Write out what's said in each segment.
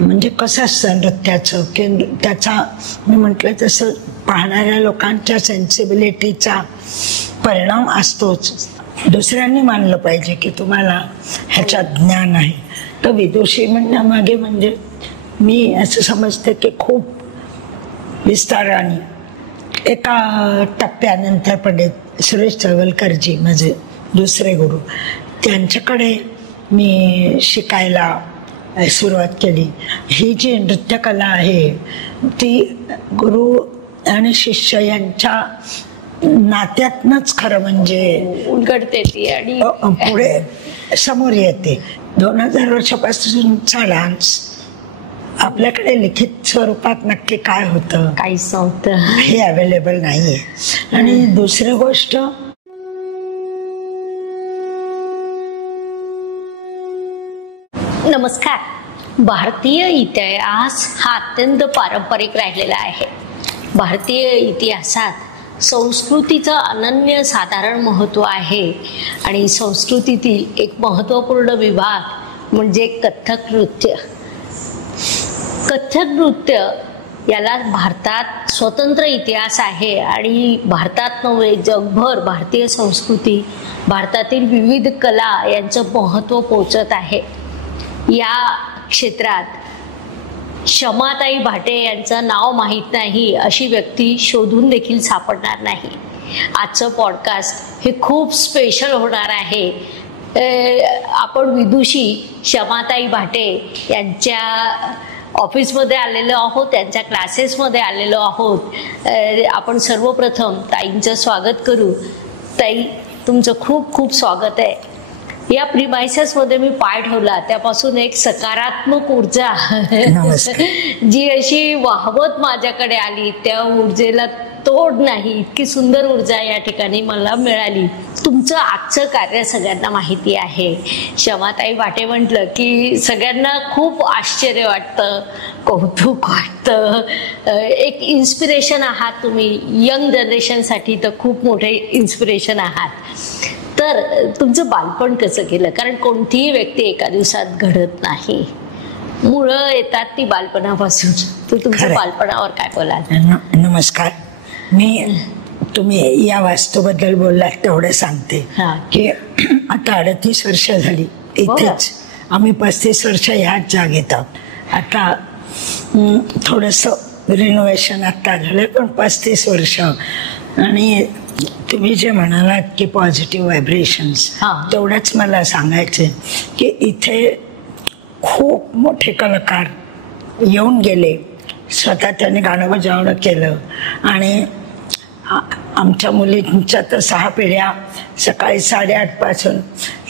म्हणजे कसं असतं नृत्याचं की त्याचा मी म्हटलं तसं पाहणाऱ्या लोकांच्या सेन्सिबिलिटीचा परिणाम असतोच. दुसऱ्यांनी मानलं पाहिजे की तुम्हाला ह्याच्यात ज्ञान आहे. तर विदुषी म्हणण्यामागे म्हणजे मी असं समजते की खूप विस्ताराने एका टप्प्यानंतर पंडित सुरेश चळवळकरजी माझे दुसरे गुरु, त्यांच्याकडे मी शिकायला सुरुवात केली. ही जी नृत्यकला आहे ती गुरु आणि शिष्य यांच्या नात्यातनच खरं म्हणजे उलगडते ती आणि पुढे समोर येते. 2000 वर्षापासूनचा डान्स आपल्याकडे लिखित स्वरूपात नक्की काय होतं काहीच नव्हतं, हे अवेलेबल नाहीये. आणि दुसरी गोष्ट, नमस्कार. भारतीय इतिहास हा अत्यंत पारंपरिक राहिलेला आहे. भारतीय इतिहासात संस्कृतीचं अनन्य साधारण महत्त्व आहे आणि संस्कृतीतील एक महत्त्वपूर्ण विभाग म्हणजे कथ्थक नृत्य. कथ्थक नृत्य याला भारतात स्वतंत्र इतिहास आहे आणि भारतात नव्हे जगभर भारतीय संस्कृती, भारतातील विविध कला यांचं महत्त्व पोचत आहे. या क्षेत्रात शमाताई भाटे यांचं नाव माहीत नाही अशी व्यक्ती शोधून देखील सापडणार नाही. आजचं पॉडकास्ट हे खूप स्पेशल होणार आहे. आपण विदुषी शमाताई भाटे यांच्या ऑफिसमध्ये आलेलो आहोत, त्यांच्या क्लासेसमध्ये आलेलो आहोत. आपण सर्वप्रथम ताईंचं स्वागत करू. ताई, तुमचं खूप खूप स्वागत आहे. या प्रिमाइसेसमध्ये मी पाय ठेवला त्यापासून एक सकारात्मक ऊर्जा जी अशी वाहवत माझ्याकडे आली, त्या ऊर्जेला तोड नाही, इतकी सुंदर ऊर्जा या ठिकाणी मला मिळाली. तुमचं आजचं कार्य सगळ्यांना माहिती आहे. शमाताई भाटे म्हटलं की सगळ्यांना खूप आश्चर्य वाटतं, कौतुक वाटतं. एक इन्स्पिरेशन आहात तुम्ही यंग जनरेशनसाठी, तर खूप मोठे इन्स्पिरेशन आहात. तर तुमचं बालपण कसं गेलं? कारण कोणतीही व्यक्ती एका दिवसात घडत नाही, मुळं येतात ती बालपणापासून. तुमच्या बालपणावर काय बोलाल? नमस्कार. तुम्ही या वास्तूबद्दल बोललात तेवढं सांगते की आता 38 वर्ष झाली इथेच. आम्ही 35 वर्ष ह्याच जागेत आहोत. आता थोडंसं रिनोव्हेशन आता झालं, पण 35 वर्ष. आणि तुम्ही जे म्हणालात की पॉझिटिव्ह व्हायब्रेशन्स, तेवढंच मला सांगायचं की इथे खूप मोठे कलाकार येऊन गेले, स्वतः त्यांनी गाणं बजावणं केलं. आणि आमच्या मुलींच्या तर 6 पिढ्या सकाळी 8:30 पासून.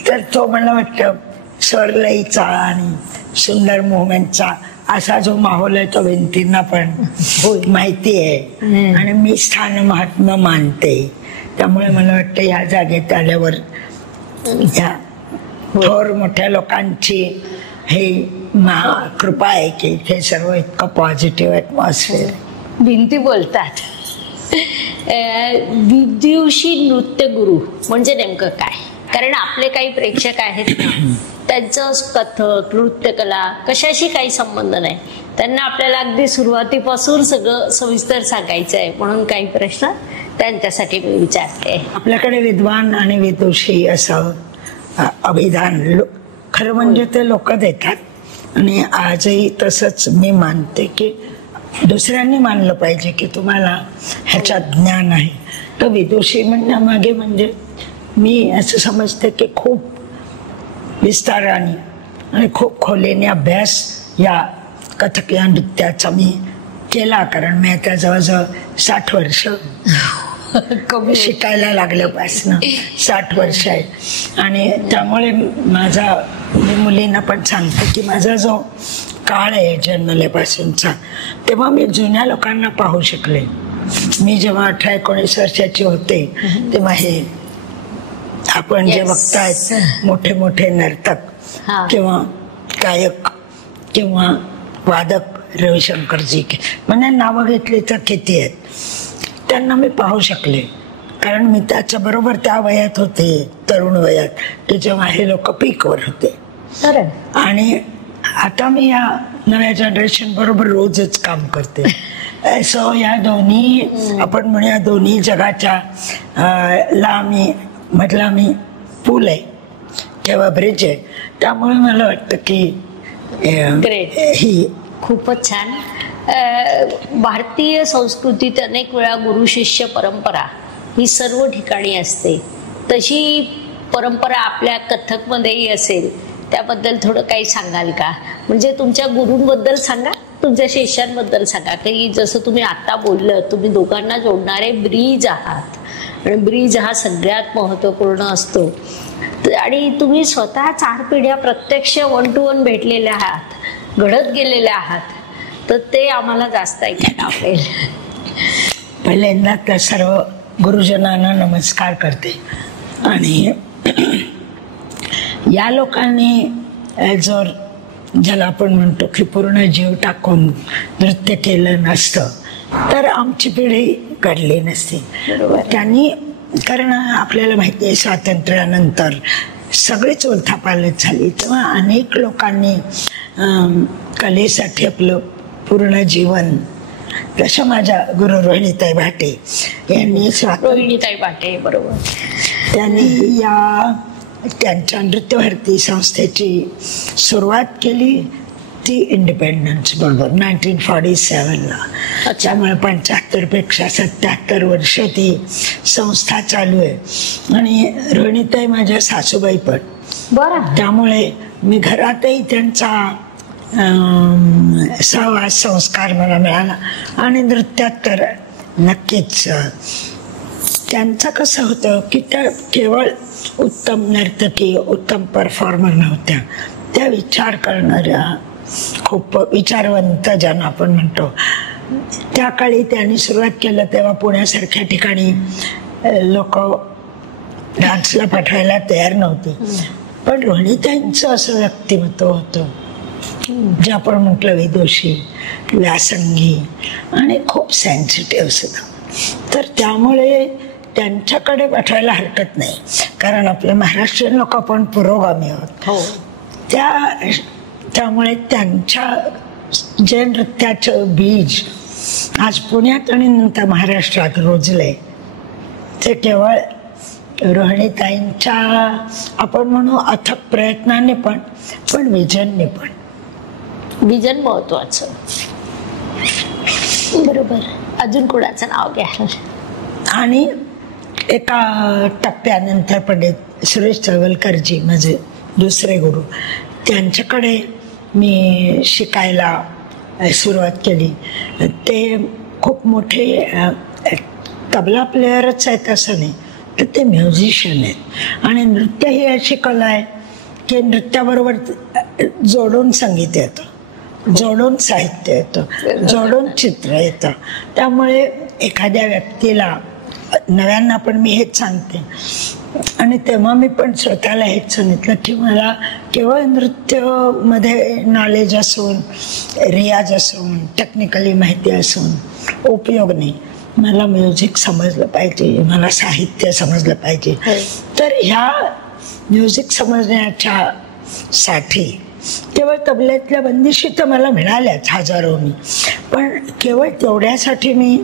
तर तो मला वाटतं स्वरलईचा आणि सुंदर मुवमेंटचा असा जो माहोल आहे तो भिंतींना पण माहिती आहे. आणि मी स्थान महात्मा मानते, त्यामुळे मला वाटतं या जागेत आल्यावर ह्या थोर मोठ्या लोकांची हे कृपा आहे की इथे सर्व इतकं पॉझिटिव्ह ॲटमॉस्फिअर. भिंती बोलतात. विदुषी नृत्य गुरु म्हणजे नेमकं काय? कारण आपले काही प्रेक्षक आहेत त्यांचं कथक नृत्यकला कशाशी काही संबंध नाही, त्यांना आपल्याला अगदी सुरुवातीपासून सगळं सविस्तर सांगायचं आहे. म्हणून काही प्रश्न त्यांच्यासाठी मी विचारते. आपल्याकडे विद्वान आणि विदुषी असं अभिधान खरं म्हणजे ते लोक देतात. आणि आजही तसंच मी मानते की दुसऱ्यांनी मानलं पाहिजे की तुम्हाला ह्याच्यात ज्ञान आहे. तर विदुषी म्हणण्यामागे म्हणजे मी असं समजते की खूप विस्ताराने आणि खूप खोलीने अभ्यास या कथक या नृत्याचा मी केला. कारण मी आता जवळजवळ 60 वर्ष शिकायला लागल्यापासून 60 वर्ष आहे. आणि त्यामुळे मी मुलींना पण सांगते की माझा जो काळ आहे जन्मल्यापासूनचा, तेव्हा मी जुन्या लोकांना पाहू शकले. मी जेव्हा 18-19 वर्षाची होते तेव्हा हे आपण जे बघतायत मोठे मोठे नर्तक किंवा गायक किंवा वादक रविशंकरजी, म्हणजे नावं घेतली तर किती आहेत, त्यांना मी पाहू शकले. कारण मी त्याच्या बरोबर त्या वयात होते, तरुण वयात, की जेव्हा हे लोक पीकवर होते. आणि आता मी या नव्या जनरेशन बरोबर रोजच काम करते. सो या दोन्ही आपण म्हणूया दोन्ही जगाच्या मधला मी पूल आहे किंवा ब्रिज आहे. त्यामुळे मला वाटतं की ही खूपच छान. भारतीय संस्कृतीत अनेक वेळा गुरु शिष्य परंपरा ही सर्व ठिकाणी असते. तशी परंपरा आपल्या कथकमध्येही असेल, त्याबद्दल थोडं काही सांगाल का? म्हणजे तुमच्या गुरूंबद्दल सांगा, तुमच्या शिष्यांबद्दल सांगा. की जसं तुम्ही आता बोललं, तुम्ही दोघांना जोडणारे ब्रिज आहात आणि ब्रिज हा सगळ्यात महत्त्वपूर्ण असतो. आणि तुम्ही स्वतः 4 पिढ्या प्रत्यक्ष 1 to 1 भेटलेल्या आहात, घडत गेलेल्या आहात, तर ते आम्हाला जास्त ऐकायला आवडेल. पहिल्यांदा त्या सर्व गुरुजनांना नमस्कार करते. आणि या लोकांनी जर ज्याला आपण म्हणतो की पूर्ण जीव टाकून नृत्य केलं नसतं तर आमची पिढी घडली नसती. त्यांनी, कारण आपल्याला माहिती आहे स्वातंत्र्यानंतर सगळीच उलथापालथ झाली, तेव्हा अनेक लोकांनी कलेसाठी आपलं पूर्ण जीवन, जसं माझ्या गुरु रोहिणीताई भाटे यांनी रोहिणीताई भाटे बरोबर, त्यांनी त्यांच्या नृत्यभारती संस्थेची सुरुवात केली ती इंडिपेंडन्स बरोबर 1947ला. त्यामुळे 75पेक्षा 77 वर्ष ती संस्था चालू आहे. आणि रोहिणीताई माझ्या सासूबाई पण बरं, त्यामुळे मी घरातही त्यांचा सहवास संस्कार मला मिळाला. आणि नृत्यात तर नक्कीच त्यांचं कसं होतं की त्या केवळ उत्तम नर्तकी, उत्तम परफॉर्मर नव्हत्या, त्या विचार करणाऱ्या, खूप विचारवंत ज्यांना आपण म्हणतो. त्या काळी त्यांनी सुरुवात केलं तेव्हा पुण्यासारख्या ठिकाणी लोक डान्सला पाठवायला तयार नव्हते. पण रोहिणीताईंचं असं व्यक्तिमत्व होतं जे आपण म्हटलं विदुषी, व्यासंगी आणि खूप सेन्सिटिव्ह सुद्धा. तर त्यामुळे त्यांच्याकडे पाठवायला हरकत नाही, कारण आपले महाराष्ट्रीयन लोक आपण पुरोगामी आहोत. त्यामुळे त्यांच्या जे नृत्याचं बीज आज पुण्यात आणि नंतर महाराष्ट्रात रुजले ते केवळ रोहिणीताईंच्या आपण म्हणू अथक प्रयत्नाने पण विजनने पण. विजन महत्वाचं बरोबर. अजून कोणाचं नाव घ्या? आणि एका टप्प्यानंतर पंडित सुरेश चळवळकरजी माझे दुसरे गुरु, त्यांच्याकडे मी शिकायला सुरुवात केली. ते खूप मोठे तबला प्लेयरच आहेत असं नाही, तर ते म्युझिशियन आहेत. आणि नृत्य ही अशी कला आहे की नृत्याबरोबर जोडून संगीत येतं, जोडून साहित्य येतं, जोडून चित्र येतं. त्यामुळे एखाद्या व्यक्तीला, नव्यांना पण मी हेच सांगते, आणि तेव्हा मी पण स्वतःला हेच सांगितलं की मला केवळ नृत्यमध्ये नॉलेज असून, रियाज असून, टेक्निकली माहिती असून उपयोग नाही. मला म्युझिक समजलं पाहिजे, मला साहित्य समजलं पाहिजे. तर ह्या म्युझिक समजण्याच्या साठी केवळ तबल्यातल्या बंदिशी तर मला मिळाल्याच हजारोनी, पण केवळ तेवढ्यासाठी मी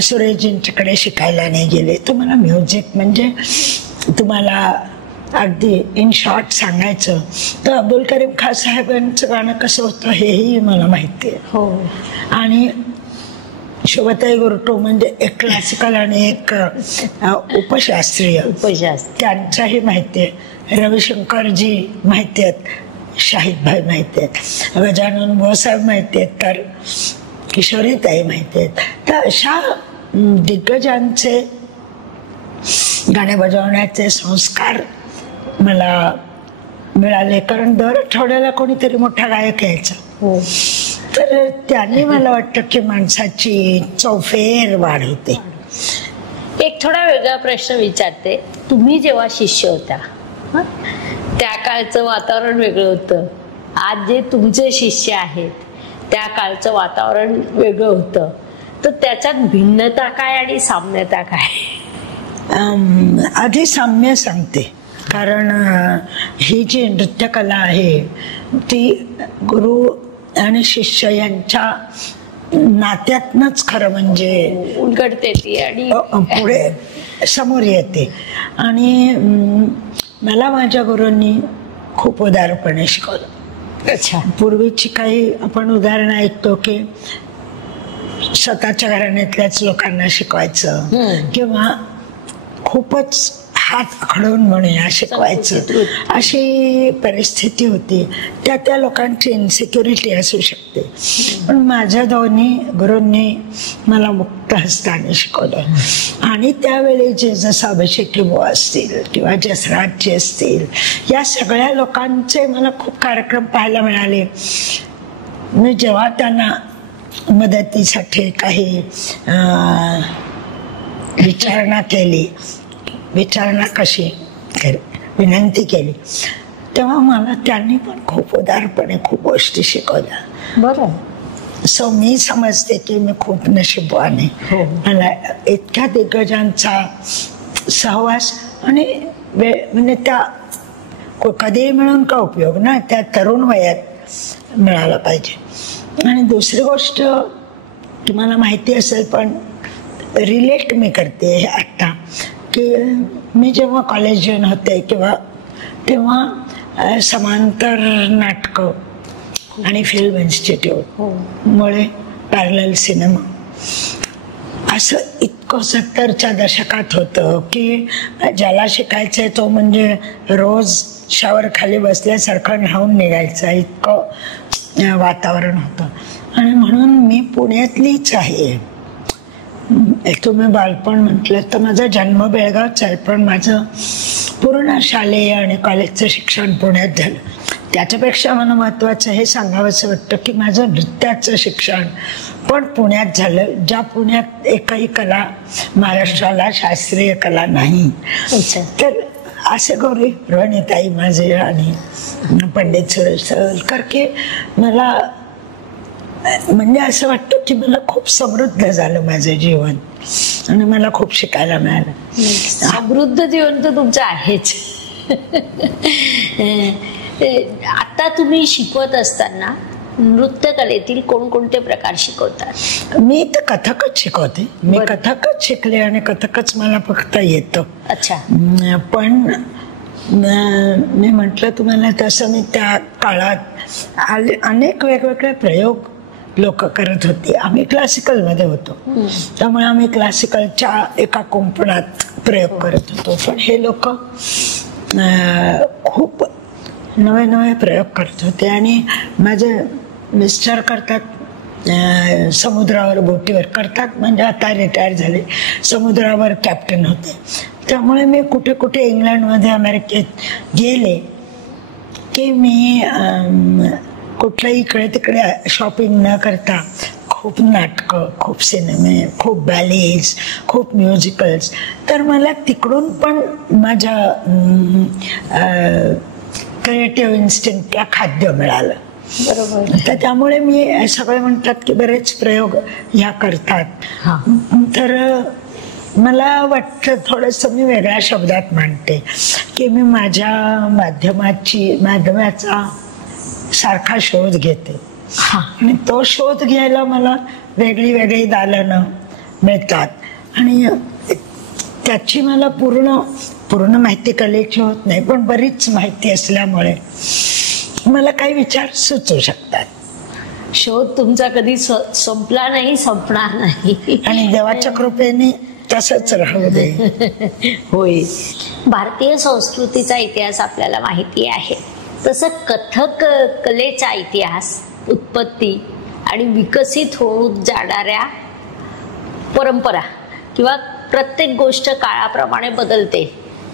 सुरेशजींच्याकडे शिकायला नाही गेले. तर मला म्युझिक म्हणजे तुम्हाला अगदी इन शॉर्ट सांगायचं तर अब्दुल करीम खान साहेबांचं गाणं कसं होतं हेही मला माहिती आहे. हो. आणि शोभाताई गुरटो म्हणजे एक क्लासिकल आणि एक उपशास्त्रीय त्यांचाही माहिती आहे. रविशंकरजी माहिती आहेत, शाहिदभाई माहिती आहेत, गजानन बुवासाहेब माहिती आहेत, तर किशोरीताई माहिती आहेत. तर अशा दिग्गजांचे गाणे बजावण्याचे संस्कार मला मिळाले, कारण दर आठवड्याला कोणीतरी मोठा गायक यायचा. तर त्यांनी मला वाटतं की माणसाची चौफेर वाढ होते. एक थोडा वेगळा प्रश्न विचारते. तुम्ही जेव्हा शिष्य होता त्या काळचं वातावरण वेगळं होतं, आज जे तुमचे शिष्य आहेत त्या काळचं वातावरण वेगळं होतं, तर त्याच्यात भिन्नता काय आणि साम्यता काय? आधी साम्य सांगते, कारण ही जी नृत्यकला आहे ती गुरु आणि शिष्य यांच्या नात्यातनच खरं म्हणजे उलगडते ती आणि पुढे समोर येते. आणि मला माझ्या गुरूंनी खूप उदारपणे शिकवलं. अच्छा. पूर्वीची काही आपण उदाहरणं ऐकतो की स्वतःच्या घराण्यातल्याच लोकांना शिकवायचं किंवा खूपच हात आखडून म्हणूया शिकवायचं, अशी परिस्थिती होती. त्या लोकांची इन्सिक्युरिटी असू शकते. पण माझ्या दोन्ही गुरूंनी मला मुक्त हस्ताने शिकवलं. आणि त्यावेळी जे जसं अभिषेकी बुवा असतील किंवा जसराजजी असतील, या सगळ्या लोकांचे मला खूप कार्यक्रम पाहायला मिळाले. मी जेव्हा त्यांना मदतीसाठी काही विचारणा कशी विनंती केली, तेव्हा मला त्यांनी पण खूप उदारपणे खूप गोष्टी शिकवल्या. बरं. सो मी समजते की मी खूप नशीबवान आहे. मला इतक्या दिग्गजांचा सहवास आणि म्हणजे त्या कधीही मिळून का उपयोग ना, त्या तरुण वयात मिळाला पाहिजे. आणि दुसरी गोष्ट तुम्हाला माहिती असेल पण रिलेट मी करते आता, की मी जेव्हा कॉलेज जॉईन होते किंवा तेव्हा समांतर नाटकं आणि फिल्म इन्स्टिट्यूट मुळे पॅरलल सिनेमा असं इतकं 70च्या दशकात होतं की ज्याला शिकायचंय तो म्हणजे रोज शावर खाली बसल्यासारखं न्हावून निघायचं, इतकं वातावरण होतं. आणि म्हणून मी पुण्यातलीच आहे. तुम्ही बालपण म्हटलं तर माझा जन्म बेळगावचा आहे, पण माझं पूर्ण शालेय आणि कॉलेजचं शिक्षण पुण्यात झालं. त्याच्यापेक्षा मला महत्त्वाचं हे सांगावंसं वाटतं की माझं नृत्याचं शिक्षण पण पुण्यात झालं, ज्या पुण्यात एकही कला महाराष्ट्राला शास्त्रीय कला नाही. तर असे गौरी रोहिणीताई माझे आणि पंडित सुरेश सलकर की मला म्हणजे असं वाटतं की मला खूप समृद्ध झालं माझं जीवन आणि मला खूप शिकायला मिळालं. समृद्ध जीवन तर तुमचं आहेच. आता तुम्ही शिकवत असताना नृत्य कलेतील कोणकोणते प्रकार शिकवतात? मी तर कथकच शिकवते. मी कथकच शिकले आणि कथकच मला फक्त येतं. अच्छा. पण मी म्हटलं तुम्हाला तसं मी त्या काळात अनेक वेगवेगळे प्रयोग लोक करत होते. आम्ही क्लासिकलमध्ये होतो त्यामुळे आम्ही क्लासिकलच्या एका कुंपणात प्रयोग करत होतो. पण हे लोक खूप नवे नवे प्रयोग करत होते. आणि माझे मिस्टर करतात समुद्रावर बोटीवर करतात, म्हणजे आता रिटायर झाले, समुद्रावर कॅप्टन होते. त्यामुळे मी कुठे कुठे इंग्लंडमध्ये अमेरिकेत गेले की मी कुठल्याही इकडे तिकडे शॉपिंग न करता खूप नाटकं, खूप सिनेमे, खूप बॅलेज, खूप म्युझिकल्स, तर मला तिकडून पण माझ्या क्रिएटिव्ह इन्स्टिंक्टला खाद्य मिळालं. बरोबर. तर त्यामुळे मी सगळे म्हणतात की बरेच प्रयोग ह्या करतात. तर मला वाटतं थोडंसं मी वेगळ्या शब्दात म्हणते की मी माझ्या माध्यमाचा सारखा शोध घेते. आणि तो शोध घ्यायला मला वेगळी वेगळी दालनं मिळतात आणि त्याची मला पूर्ण माहिती कलेची होत नाही, पण बरीच माहिती असल्यामुळे मला काही विचार सुचू शकतात. शोध तुमचा कधी संपला नाही, संपणार नाही आणि देवाच्या कृपेने तसंच राहू दे. होय. भारतीय संस्कृतीचा इतिहास आपल्याला माहिती आहे, तसं कथक कलेचा इतिहास, उत्पत्ती आणि विकसित होत जाणाऱ्या परंपरा किंवा प्रत्येक गोष्ट काळाप्रमाणे बदलते,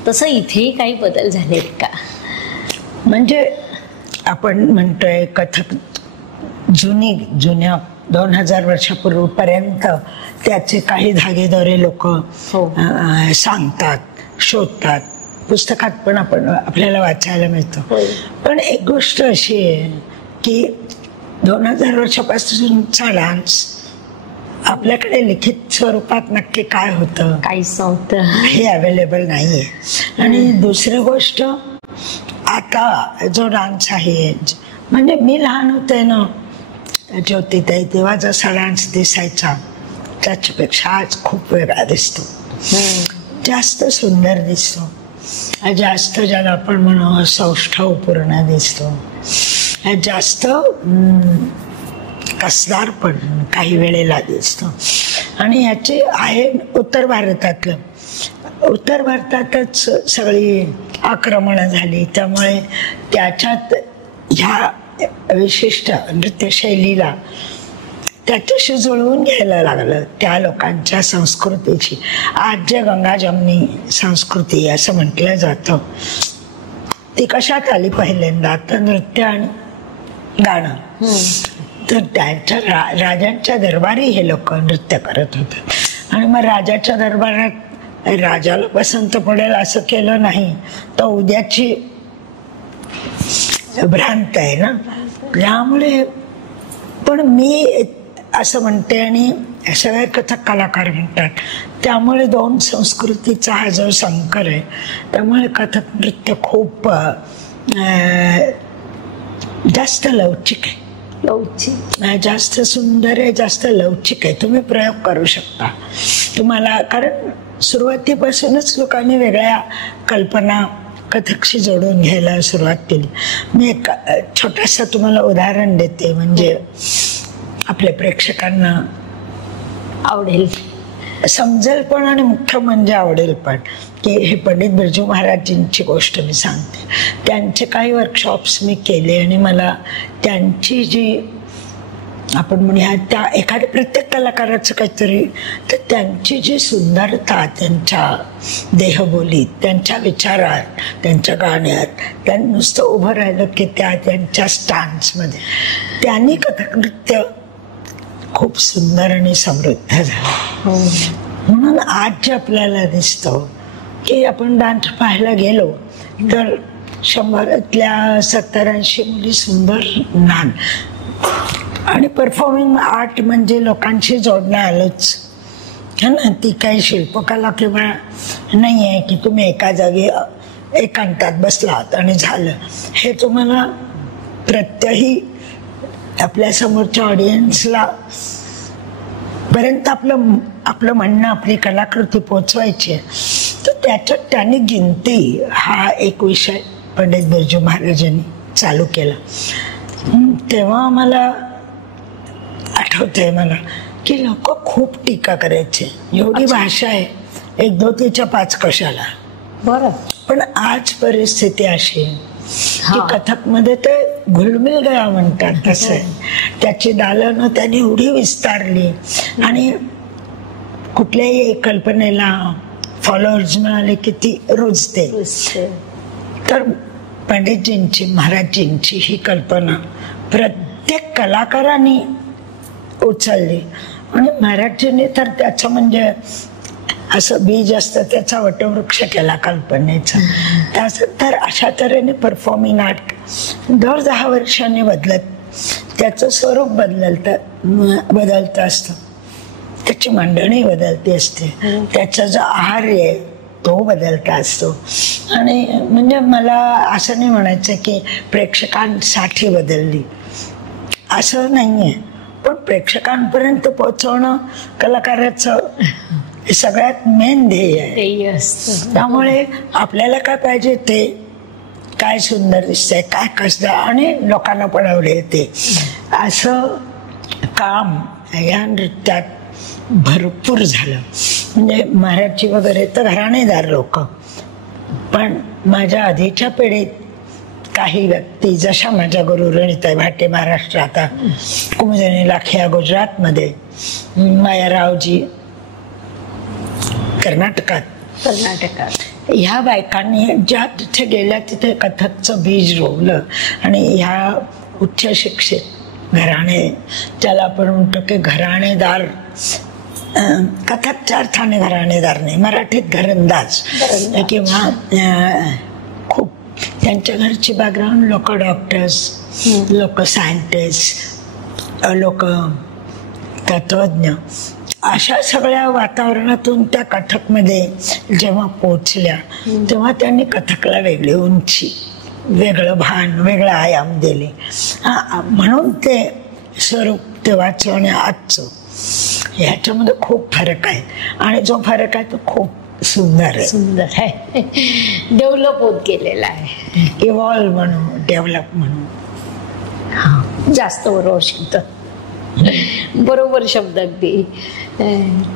तसं इथेही काही बदल झालेत का? म्हणजे आपण म्हणतोय कथक जुन्या 2000 वर्षापूर्वीपर्यंत त्याचे काही धागेदोरे लोक सांगतात, शोधतात, पुस्तकात पण आपल्याला वाचायला मिळतं. पण एक गोष्ट अशी आहे की 2000 वर्षापासूनचा डान्स आपल्याकडे लिखित स्वरूपात नक्की काय होतं, काहीच नव्हतं, हे अवेलेबल नाहीये. आणि दुसरी गोष्ट, आता जो डान्स आहे, म्हणजे मी लहान होते ना ज्योतिताई तेव्हा जसा डान्स दिसायचा त्याच्यापेक्षा आज खूप वेगळा दिसतो, जास्त सुंदर दिसतो, जास्त ज्याला आपण म्हणू सौष्ठव पूर्ण दिसतो, जास्त कसदार पण काही वेळेला दिसतो. आणि याचे आहे उत्तर भारतातलं, उत्तर भारतातच सगळी आक्रमणं झाली, त्यामुळे त्याच्यात ह्या विशिष्ट नृत्यशैलीला त्याच्याशी जुळवून घ्यायला लागलं त्या लोकांच्या संस्कृतीची. आज जे गंगा जमनी संस्कृती असं म्हटलं जातं ती कशात आली पहिल्यांदा, तर नृत्य आणि गाणं. तर त्यांच्या राजांच्या दरबारी हे लोक नृत्य करत होते. आणि मग राजाच्या दरबारात राजाला पसंत पडेल असं केलं नाही तर उद्याची भ्रांत आहे ना. त्यामुळे पण मी असं म्हणते आणि सगळे कथक कलाकार म्हणतात, त्यामुळे दोन संस्कृतीचा हा जो संकर आहे त्यामुळे कथक नृत्य खूप जास्त लवचिक आहे, जास्त सुंदर आहे, जास्त लवचिक आहे. तुम्ही प्रयोग करू शकता तुम्हाला, कारण सुरुवातीपासूनच लोकांनी वेगळ्या कल्पना कथकशी जोडून घ्यायला सुरुवात केली. मी एक छोटंसं तुम्हाला उदाहरण देते, म्हणजे आपल्या प्रेक्षकांना आवडेल, समजेल पण आणि मुख्य म्हणजे आवडेल पण, की हे पंडित बिरजू महाराजींची गोष्ट मी सांगते. त्यांचे काही वर्कशॉप्स मी केले आणि मला त्यांची जी आपण म्हणूया त्या एखाद्या प्रत्येक कलाकाराचं काहीतरी, तर त्यांची जी सुंदरता त्यांच्या देहबोलीत, त्यांच्या विचारात, त्यांच्या गाण्यात, त्यांनी नुसतं उभं राहिलं की त्यांच्या स्टान्समध्ये त्यांनी कथक नृत्य खूप सुंदर आणि समृद्ध झालं. म्हणून आज जे आपल्याला दिसतं की आपण डान्स पाहायला गेलो तर 100तल्या 70-80 मुली सुंदर नान, आणि परफॉर्मिंग आर्ट म्हणजे लोकांशी जोडणं आलंच है ना. ती काही शिल्पकला किंवा नाही आहे की तुम्ही एका जागी एकांतात बसलात आणि झालं. हे तुम्हाला प्रत्यही आपल्या समोरच्या ऑडियन्सला पर्यंत आपलं म्हणणं, आपली कलाकृती पोचवायची आहे. तर त्याच्यात त्यांनी गिनती हा एक विषय पंडित बिरजू महाराजांनी चालू केला. तेव्हा मला आठवतंय मला की लोक खूप टीका करायचे, एवढी भाषा आहे 1-2-3-5 कशाला. बरं, पण आज परिस्थिती अशी की कथक मध्ये ते घुलमिल गया म्हणतात तसं आहे. त्याची दालनं त्यांनी एवढी विस्तारली आणि कुठल्याही कल्पनेला फॉलोअर्स मिळाले की ती रुजते. तर पंडितजींची महाराजजींची ही कल्पना प्रत्येक कलाकारांनी उचलली आणि महाराजजींनी तर त्याचं म्हणजे असं बीज असतं त्याचा वटवृक्ष केला कल्पनेचा. तर अशा तऱ्हेने परफॉर्मिंग आर्ट दर 10 वर्षांनी बदलत त्याचं स्वरूप बदलत असतं, त्याची मांडणी बदलती असते, त्याचा जो आहार आहे तो बदलता असतो. आणि म्हणजे मला असं नाही म्हणायचं की प्रेक्षकांसाठी बदलली असं नाहीये, पण प्रेक्षकांपर्यंत पोहोचवणं कलाकाराचं सगळ्यात मेन ध्येय आहे. त्यामुळे आपल्याला काय पाहिजे ते काय सुंदर दिसतंय, काय कसं आणि लोकांना पण आवडेल ते असं काम या नृत्यात भरपूर झालं. म्हणजे महाराजजी वगैरे तर घराणेदार लोक, पण माझ्या आधीच्या पिढीत काही व्यक्ती जशा माझ्या गुरु रणिताई भाटे महाराष्ट्रात, कुमुदिनी लाखिया गुजरातमध्ये, मायारावजी कर्नाटकात, ह्या बायकांनी ज्या तिथे गेल्या तिथे कथकचं बीज रोवलं. आणि ह्या उच्च शिक्षित घराणे, ज्याला आपण म्हणतो की घराणेदार, कथकच्या अर्थाने घराणेदार नाही, मराठीत घरंदाज किंवा खूप त्यांच्या घरची बॅकग्राऊंड, लोक डॉक्टर्स, लोक सायंटिस्ट, लोक तत्वज्ञ, अशा सगळ्या वातावरणातून त्या कथकमध्ये जेव्हा पोचल्या तेव्हा त्यांनी कथकला वेगळी उंची, वेगळं भान, वेगळं आयाम दिले. म्हणून ते स्वरूप तेव्हाचं आणि आजचं ह्याच्यामध्ये खूप फरक आहे आणि जो फरक आहे तो खूप सुंदर आहे. सुंदर आहे, डेव्हलप होत गेलेला आहे. इव्हॉल्व म्हणू, डेव्हलप म्हणू. हा, जास्त बरोबर शब्द, बरोबर शब्द अगदी.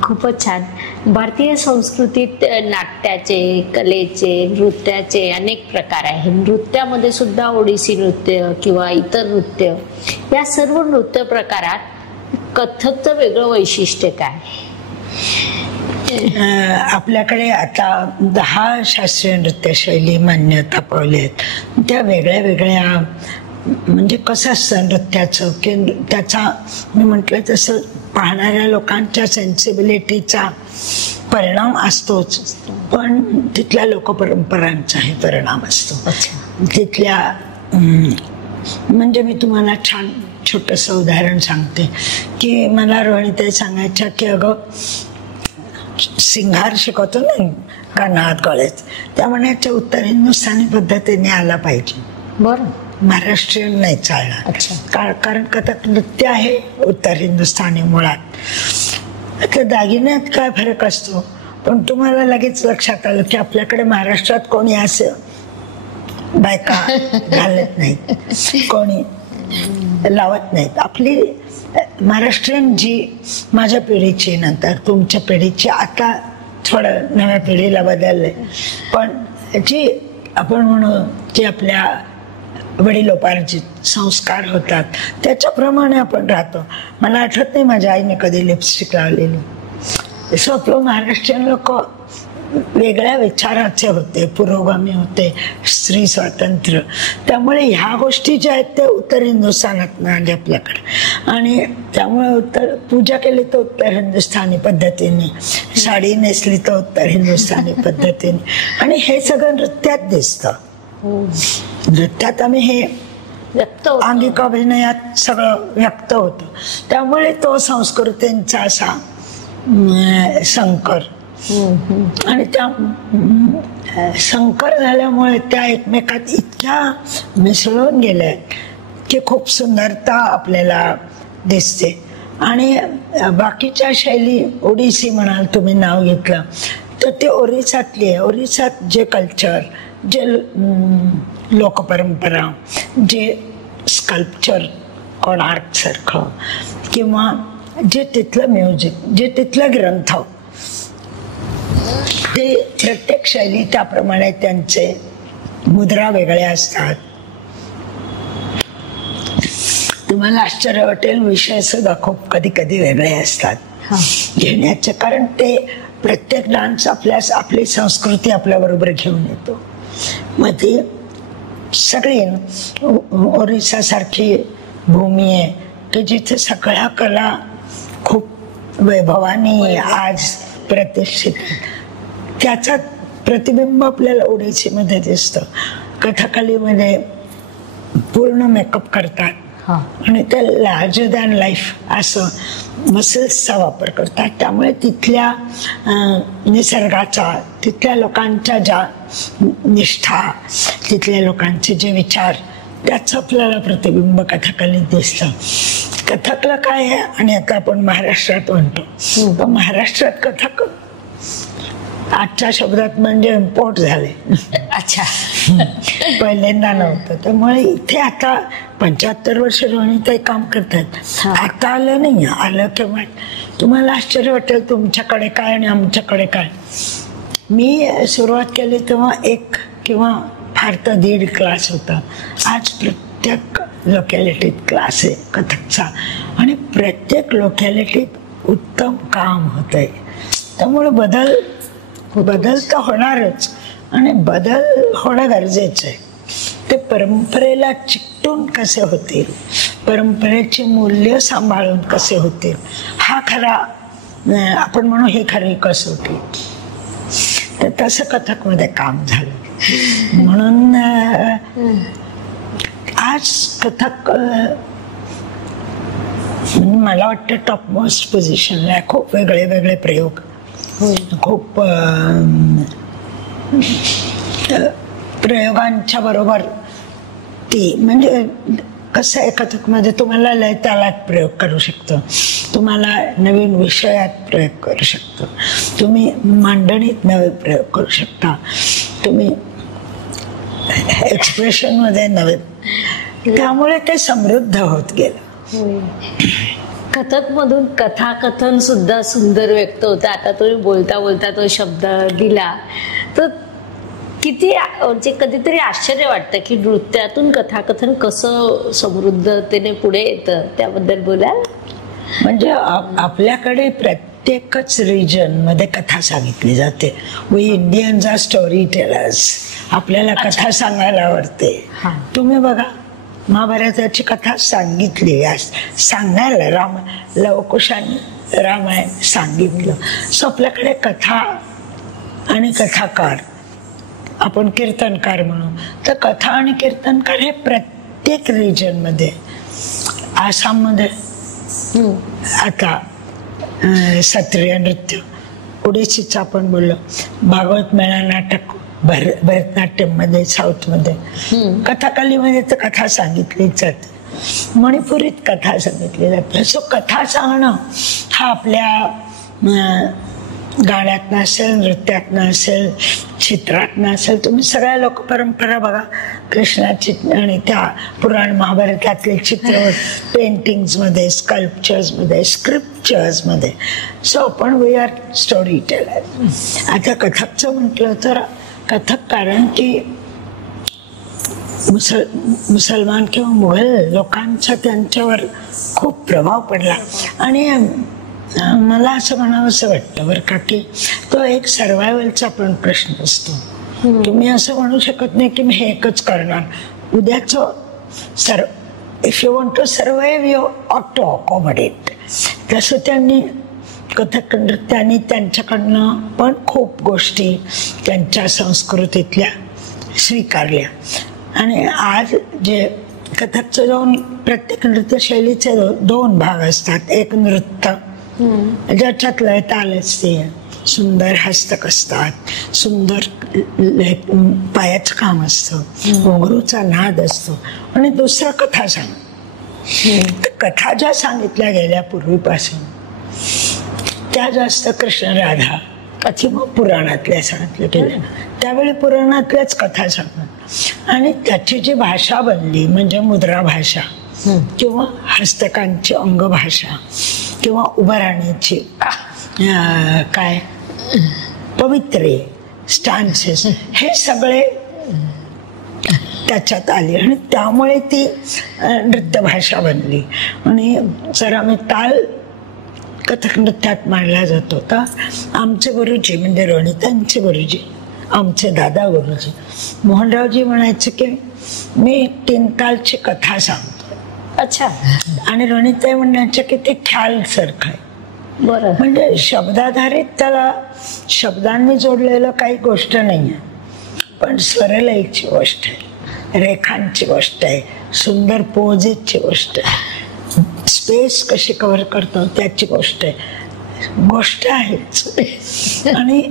खूपच छान. भारतीय संस्कृतीत नाट्याचे, कलेचे, नृत्याचे अनेक प्रकार आहेत. नृत्यामध्ये सुद्धा ओडिसी नृत्य किंवा इतर नृत्य, या सर्व नृत्य प्रकारात कथकचं वेगळं वैशिष्ट्य काय? आपल्याकडे आता 10 शास्त्रीय नृत्य शैली मान्यता पावलेत. त्या वेगळ्या वेगळ्या, म्हणजे कसं असतं नृत्याचं की त्याचा मी म्हटलं तसं पाहणाऱ्या लोकांच्या सेन्सिबिलिटीचा परिणाम असतोच, पण तिथल्या लोकपरंपरांचाही परिणाम असतो. तिथल्या म्हणजे मी तुम्हाला छान छोटंसं उदाहरण सांगते की मला रोहिणीताई सांगायच्या की अगं सिंगार शिकवतो ना कानात गळ्यात, त्या म्हणायच्या उत्तर हिंदुस्थानी पद्धतीने आला पाहिजे. बरं, महाराष्ट्रीयन नाही चालणार. अच्छा. कारण कथक नृत्य आहे उत्तर हिंदुस्थानी मुळात. तर दागिन्यात काय फरक असतो, पण तुम्हाला लगेच लक्षात आलं की आपल्याकडे महाराष्ट्रात कोणी असं बायका घालत नाहीत, कोणी लावत नाहीत. आपली महाराष्ट्रीयन जी माझ्या पिढीची, नंतर तुमच्या पिढीची, आता थोडं नव्या पिढीला बदललंय, पण जी आपण म्हणू की आपल्या वडिलोपार्जित संस्कार होतात त्याच्याप्रमाणे आपण राहतो. मला आठवत नाही माझ्या आईने कधी लिपस्टिक लावलेली. असं आपलं महाराष्ट्रीयन लोक वेगळ्या विचाराचे होते, पुरोगामी होते, स्त्री स्वातंत्र्य. त्यामुळे ह्या गोष्टी ज्या आहेत त्या उत्तर हिंदुस्थानात आल्या आपल्याकडे, आणि त्यामुळे उत्तर पूजा केली तर उत्तर हिंदुस्थानी पद्धतीने, साडी नेसली तर उत्तर हिंदुस्थानी पद्धतीने, आणि हे सगळं नृत्यात दिसतं. नृत्यात आम्ही हे अंगिक अभिनयात सगळं व्यक्त होतं. त्यामुळे तो संस्कृतींचा असा संकर, आणि त्या संकर झाल्यामुळे त्या एकमेकात इतक्या मिसळून गेल्या की खूप सुंदरता आपल्याला दिसते. आणि बाकीच्या शैली, ओडिसी म्हणाल तुम्ही नाव घेतलं तर ते ओरिसातली आहे. ओरिसात जे कल्चर, जे लोकपरंपरा, जे स्कल्पचर कोणार्क सारखं, किंवा जे तिथलं म्युझिक, जे तिथलं ग्रंथ, ते प्रत्येक शैली त्याप्रमाणे त्यांचे मुद्रा वेगळ्या असतात. तुम्हाला आश्चर्य वाटेल, विषय सुद्धा खूप कधी कधी वेगळे असतात घेण्याचे, कारण ते प्रत्येक डान्स आपली संस्कृती आपल्या बरोबर घेऊन येतो. मग ती सगळी ओरिसा सारखी भूमी आहे की जिथे सगळ्या कला खूप वैभवानी आज प्रतिष्ठित, त्याचा प्रतिबिंब आपल्याला ओडिसीमध्ये दिसतं. कथकलीमध्ये पूर्ण मेकअप करतात आणि ते लार्जर दॅन लाईफ असं मसल्सचा वापर करतात. त्यामुळे तिथल्या निसर्गाचा, तिथल्या लोकांच्या ज्या निष्ठा, तिथल्या लोकांचे जे विचार, त्याचं आपल्याला प्रतिबिंब कथकलीत दिसतं. कथकला काय आहे, आणि आता आपण महाराष्ट्रात म्हणतो, तर महाराष्ट्रात कथक आजच्या शब्दात म्हणजे इम्पोर्ट झाले. अच्छा. पहिल्यांदा नव्हतं. त्यामुळे इथे आता 75 वर्ष रोहिणीताई काम करतात. आता आलं नाही, आलं केव्हा. तुम्हाला आश्चर्य वाटेल तुमच्याकडे काय आणि आमच्याकडे काय. मी सुरुवात केली तेव्हा 1 किंवा फार तर 1.5 क्लास होता. आज प्रत्येक लोकॅलिटीत क्लास आहे कथकचा, आणि प्रत्येक लोकॅलिटीत उत्तम काम होत आहे. त्यामुळे बदल तर होणारच, आणि बदल होणं गरजेचं आहे. ते परंपरेला चिकटून कसे होतील, परंपरेची मूल्य सांभाळून कसे होतील, हा खरा आपण म्हणू हे खरी कसोटी. तर तसं कथकमध्ये काम झालं. म्हणून आज कथक मला वाटतं टॉप मोस्ट पोझिशनला आहे. खूप वेगळे वेगळे प्रयोग, खूप प्रयोगांच्या बरोबर ती, म्हणजे कसं आहे कथकमध्ये तुम्हाला लय तालात प्रयोग करू शकतो, तुम्हाला नवीन विषयात प्रयोग करू शकतो, तुम्ही मांडणीत नवे प्रयोग करू शकता, तुम्ही एक्सप्रेशन मध्ये नवे, त्यामुळे ते समृद्ध होत गेलं. कथक मधून कथाकथन सुद्धा सुंदर व्यक्त होतं. आता तुम्ही बोलता बोलता तो शब्द दिला तर किती म्हणजे कधीतरी आश्चर्य वाटतं की नृत्यातून कथाकथन कसं समृद्धतेने पुढे येतं, त्याबद्दल बोलाल? म्हणजे आपल्याकडे प्रत्येकच रिजन मध्ये कथा सांगितली जाते. We Indians are storytellers. आपल्याला कथा सांगायला आवडते. तुम्ही बघा महाभारताची कथा सांगितली, सांगायला लवकुशाने रामायण सांगितलं. सो आपल्याकडे कथा आणि कथाकार, आपण कीर्तनकार म्हणू, तर कथा आणि कीर्तनकार हे प्रत्येक रिजन मध्ये, आसाममध्ये आता सत्रिय नृत्य, ओडिसीचं आपण बोललो, भागवत मेळा नाटक भरतनाट्यम मध्ये, साऊथ मध्ये, कथाकलीमध्ये तर कथा सांगितलीच जाते, मणिपुरीत कथा सांगितली जाते. सो कथा सांगणं हा आपल्या गाण्यात नसेल, नृत्यात नसेल, चित्रात नसेल, तुम्ही सगळ्या लोकपरंपरा बघा, कृष्णाची आणि त्या पुराण महाभारतातले चित्र पेंटिंग्स मध्ये, स्कल्पचर्स मध्ये, स्क्रिप्चर्स मध्ये. सो आपण वी आर स्टोरी टेलर. आता कथकचं म्हटलं तर कथक, कारण की मुसलमान किंवा मुघल लोकांचा त्यांच्यावर खूप प्रभाव पडला. आणि मला असं म्हणावंसं वाटतं बरं का की तो एक सर्वायवलचा पण प्रश्न असतो. तुम्ही असं म्हणू शकत नाही की मी हे एकच करणार, उद्याचं if you want to survive you ought to accommodate. तसं त्यांनी कथक नृत्याने त्यांच्याकडनं पण खूप गोष्टी त्यांच्या संस्कृतीतल्या स्वीकारल्या. आणि आज जे कथकचं जाऊन प्रत्येक नृत्यशैलीचे दोन भाग असतात. एक नृत्य ज्याच्यात लय ताल असते, सुंदर हस्तक असतात, सुंदर पायाचं काम असतं, घुंगरूचा नाद असतो. आणि दुसरं कथा सांग. कथा ज्या सांगितल्या गेल्या पूर्वीपासून त्या जास्त कृष्ण राधा किंवा पुराणातल्या सांगितल्या गेल्या. त्यावेळी पुराणातल्याच कथा सांगतात. आणि त्याची जी भाषा बनली म्हणजे मुद्रा भाषा किंवा हस्तकांची अंगभाषा किंवा उभं राहण्याची काय पवित्रे, स्टान्सेस, हे सगळे त्याच्यात आले आणि त्यामुळे ती नृत्य भाषा बनली. आणि जर आम्ही ताल कथक नृत्यात मांडला जातो तर आमचे गुरुजी म्हणजे रोनितांचे गुरुजी, आमचे दादा गुरुजी मोहनरावजी म्हणायचे की मी 3 तालची कथा सांगतो. अच्छा. आणि रोनिताई म्हणायचे की ते ख्याल सारखं आहे. बरं. म्हणजे शब्दाधारित त्याला शब्दांनी जोडलेलं काही गोष्ट नाही आहे, पण स्वरलयची गोष्ट आहे, रेखांची गोष्ट आहे, सुंदर पोजेसची गोष्ट आहे, स्पेस कशी कव्हर करतो त्याची गोष्ट आहे. गोष्ट आहेच. आणि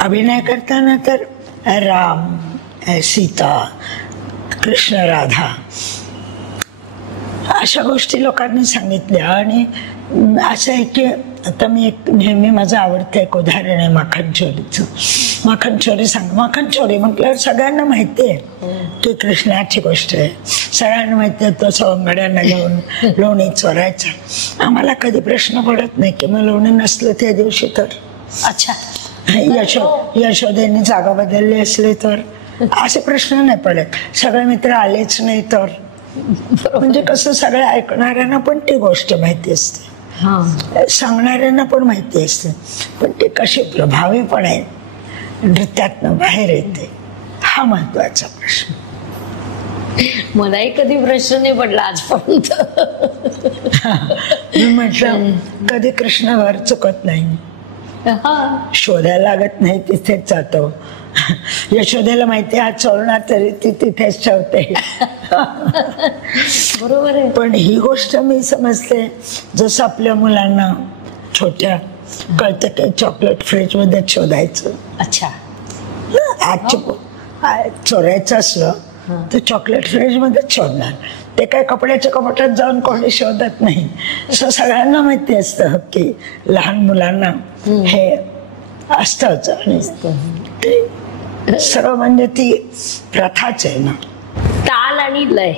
अभिनय करताना तर राम, सीता, कृष्ण राधा अशा गोष्टी लोकांनी सांगितल्या. आणि असं आहे की आता मी एक नेहमी माझं आवडतं एक उदाहरण आहे माखन चोरीचं. माखन चोरी माखन चोरी म्हटल्यावर सगळ्यांना माहिती आहे की कृष्णाची गोष्ट आहे, सगळ्यांना माहिती आहे तो सवंगड्यांना घेऊन लोणी चोरायचा. आम्हाला कधी प्रश्न पडत नाही की मग लोणी नसलं त्या दिवशी तर. अच्छा. यशोदेने जागा बदलली असली तर असे प्रश्न नाही पडत. सगळे मित्र आलेच नाही तर. म्हणजे कसं सगळ्या ऐकणाऱ्यांना पण ती गोष्ट माहिती असते, सांगणाऱ्यांना पण माहिती असते, पण ते कशी प्रभावीपणे नृत्यातनं बाहेर येते हा महत्वाचा प्रश्न. मलाही कधी प्रश्न नाही पडला आजपर्यंत. मी म्हटलं कधी कृष्ण घर चुकत नाही, शोधायला लागत नाही, तिथेच जातो. यशोदेला माहिती आहे चोरणार तरी ती तिथेच ठेवते. बरोबर आहे. पण ही गोष्ट मी समजते जसं आपल्या मुलांना छोट्या कळतं की चॉकलेट फ्रीज मध्ये शोधायचं. अच्छा. आज चोरायचं असलं तर चॉकलेट फ्रीज मध्येच शोधणार. ते काय कपड्याच्या कपाटात जाऊन कोणी शोधत नाही. सगळ्यांना माहिती असतं की लहान मुलांना हे असतंच. आणि ते सर्व म्हणजे ती प्रथाच आहे ना. ताल आणि लय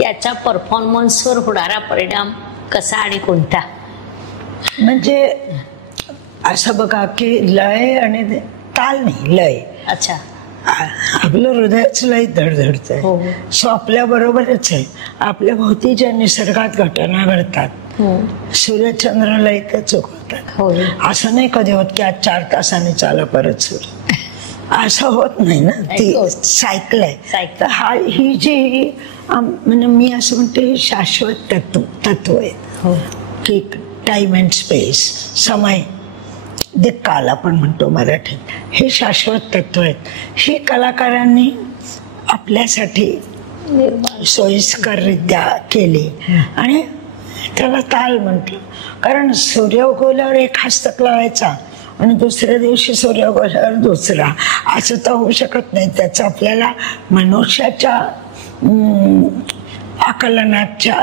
याचा परफॉर्मन्सवर होणारा परिणाम कसा आणि कोणता? म्हणजे असं बघा की लय आणि ताल नाही, लय. अच्छा. आपलं हृदयाचं लय धडधडत आहे. सो आपल्या बरोबरच आहे. आपल्या भोवती ज्या निसर्गात घटना घडतात, सूर्यचंद्र लय तर चुकवतात. असं नाही कधी होत की आज 4 तासांनी चाला परत सुरू, असं होत नाही ना. ती सायकल आहे. तर ही जी म्हणजे मी असं म्हणते शाश्वत तत्व आहे की टाइम अँड स्पेस, समय काल आपण म्हणतो मराठीत, हे शाश्वत तत्व आहेत. ही कलाकारांनी आपल्यासाठी सोयीस्कररित्या केली आणि त्याला ताल म्हटलं. कारण सूर्य उगवल्यावर एक हस्तक लावायचा आणि दुसऱ्या दिवशी सूर्य उगवल्यावर दुसरा, असं तर होऊ शकत नाही. त्याचं आपल्याला मनुष्याच्या आकलनाच्या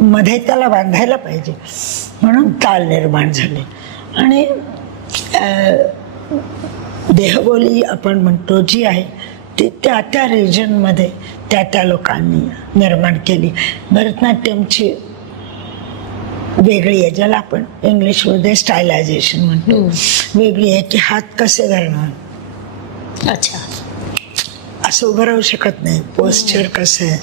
मध्ये त्याला बांधायला पाहिजे, म्हणून ताल निर्माण झाले. आणि देहबोली आपण म्हणतो जी आहे ती त्या त्या रिजनमध्ये त्या त्या लोकांनी निर्माण केली. भरतनाट्यमची वेगळी आहे, ज्याला आपण इंग्लिशमध्ये स्टायलायझेशन म्हणतो, वेगळी आहे की हात कसे धरणार. अच्छा. असं उभं राहू शकत नाही. पोस्चर कसं आहे,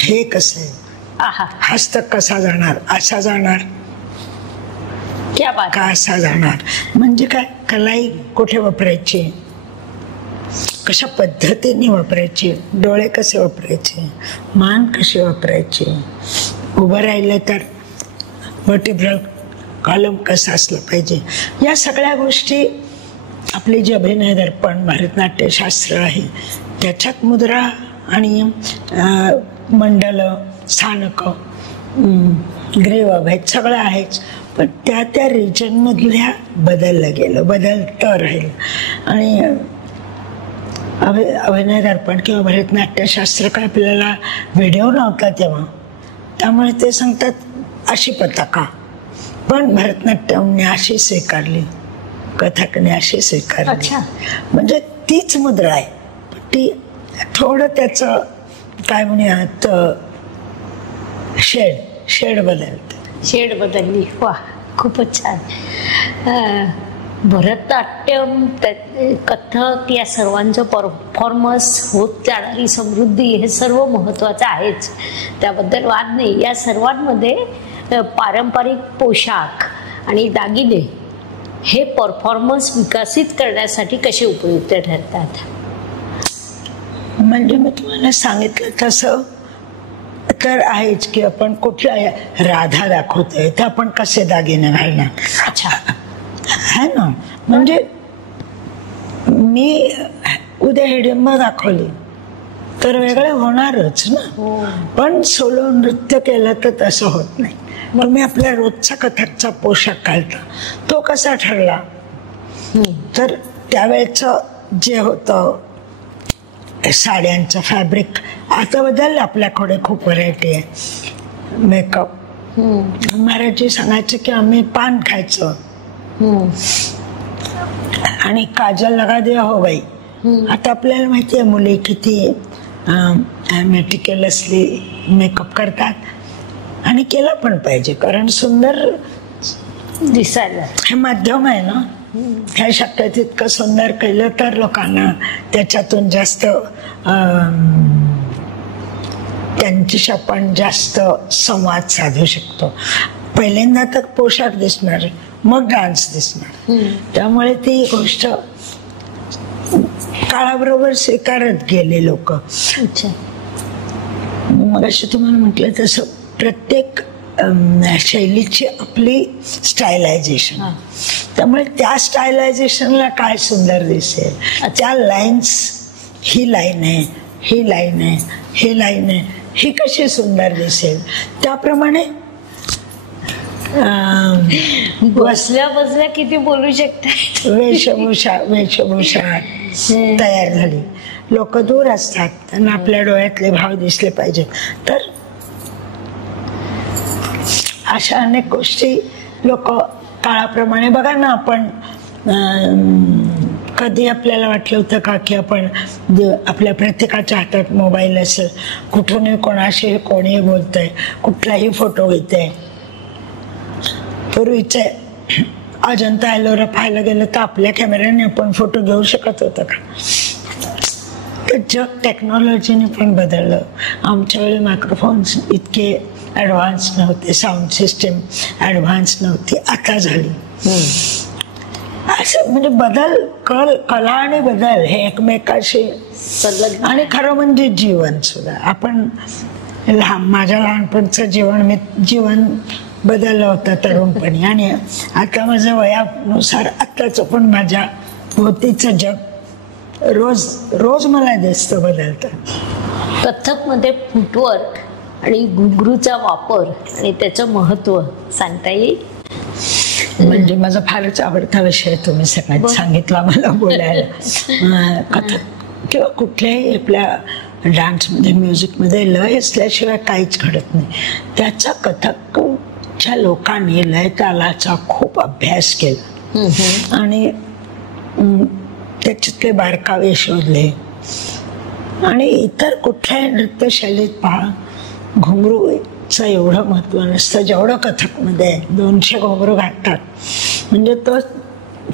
हे कसं आहे, हस्तक कसा जाणार, असा जाणार का असा जाणार. म्हणजे काय, कलाई कुठे वापरायची, कशा पद्धतीने वापरायची, डोळे कसे वापरायचे, मान कशी वापरायची, उभं राहिलं तर व्हर्टिब्रल कॉलम कसा असलं पाहिजे. या सगळ्या गोष्टी आपले जे अभिनय दर्पण भरतनाट्यशास्त्र आहे त्याच्यात मुद्रा आणि मंडल, स्थानक, ग्रीव सगळं आहेच. पण त्या त्या रिजनमधल्या बदललं गेलं, बदलतं राहील. आणि अभिनय दर्पण किंवा भरतनाट्यशास्त्र काय आपल्याला व्हिडिओ नव्हता तेव्हा, त्यामुळे ते सांगतात अशी पताका, पण भरतनाट्यमने अशी स्वीकारली, कथकने अशी स्वीकारली. म्हणजे तीच मुद्रा आहे, ती थोडं त्याचं काय म्हणूयात शेड बदलली. वा, खूपच छान. भरतनाट्यम, कथक या सर्वांचं परफॉर्मन्स, होत जाणारी समृद्धी, हे सर्व महत्वाचं आहेच, त्याबद्दल वाद नाही. या सर्वांमध्ये पारंपरिक पोशाख आणि दागिने हे परफॉर्मन्स विकसित करण्यासाठी कसे उपयुक्त ठरतात? म्हणजे मी तुम्हाला सांगितलं तसं तर आहेच की आपण कुठल्या राधा दाखवतोय तर आपण कसे दागिने घालणार. अच्छा. है ना. म्हणजे मी उद्या हिडिंबा दाखवली तर वेगळं होणारच ना. पण सोलो नृत्य केलं तर तसं होत नाही. मग मी आपल्या रोजचा कथकचा पोशाख घालतो, तो कसा ठरला तर त्यावेळेचं जे होतं साड्यांचं फॅब्रिक, आता बदललं, आपल्याकडे खूप व्हरायटी आहे. मेकअप, महाराजी सांगायचं की आम्ही पान खायचं आणि काजल लगा दिया हो बाई. आता आपल्याला माहिती आहे मुली किती मेटिक्युलसली मेकअप करतात आणि केला पण पाहिजे, कारण सुंदर दिसायला हे माध्यम आहे ना. हे शक्य तितकं सुंदर केलं तर लोकांना त्याच्यातून जास्त त्यांच्याशी आपण जास्त संवाद साधू शकतो. पहिल्यांदा तर पोशाख दिसणार, मग डान्स दिसणार. त्यामुळे ती गोष्ट काळाबरोबर स्वीकारत गेले लोक. मग असं तुम्हाला म्हटलं तसं प्रत्येक शैलीची आपली स्टायलायझेशन, त्यामुळे त्या स्टायलायझेशनला काय सुंदर दिसेल, त्या लाईन्स, ही लाईन आहे, ही लाईन आहे, ही लाईन आहे, ही कशी सुंदर दिसेल, त्याप्रमाणे बसल्या बसल्या किती बोलू शकते. वेशभूषा तयार झाली. लोक दूर असतात, त्यांना आपल्या डोळ्यातले भाव दिसले पाहिजे. तर अशा अनेक गोष्टी लोक काळाप्रमाणे, बघा ना, आपण कधी आपल्याला वाटलं होतं का की आपण आपल्या प्रत्येकाच्या हातात मोबाईल असेल, कुठूनही कोणाशी कोणीही बोलतंय, कुठलाही फोटो घेतंय. पूर्वीचे अजंता एलोरा पाहायला गेलं तर आपल्या कॅमेऱ्याने आपण फोटो घेऊ शकत होतो का? तर जग टेक्नॉलॉजीने पण बदललं. आमच्या वेळी मायक्रोफोन्स इतके ॲडव्हान्स नव्हते, साऊंड सिस्टीम ॲडव्हान्स नव्हती, आता झाली. असं म्हणजे बदल, कला आणि बदल हे एकमेकाशी. आणि खरं म्हणजे जीवन सुद्धा, आपण माझ्या लहानपणचं जीवन बदललं होतं तरुणपणी, आणि आता माझ्या वयानुसार आत्ताचं पण माझ्या भोवतीचं जग रोज मला दिसतं बदलतं. कथकमध्ये फुटवर्क आणि घुंगरूचा वापर आणि त्याचं महत्व सांगता येईल? म्हणजे माझा फारच आवडता विषय तुम्ही सगळ्यात सांगितला मला बोलायला. कथक किंवा कुठल्याही आपल्या डान्समध्ये, म्युझिकमध्ये लय असल्याशिवाय काहीच घडत नाही. त्याचा कथकच्या लोकांनी लय तालाचा खूप अभ्यास केला आणि त्याच्यातले बारकावे शोधले. आणि इतर कुठल्याही नृत्यशैलीत पहा, घुंगरूचं एवढं महत्व नसतं जेवढं कथकमध्ये. 200 घुंगरू घालतात म्हणजे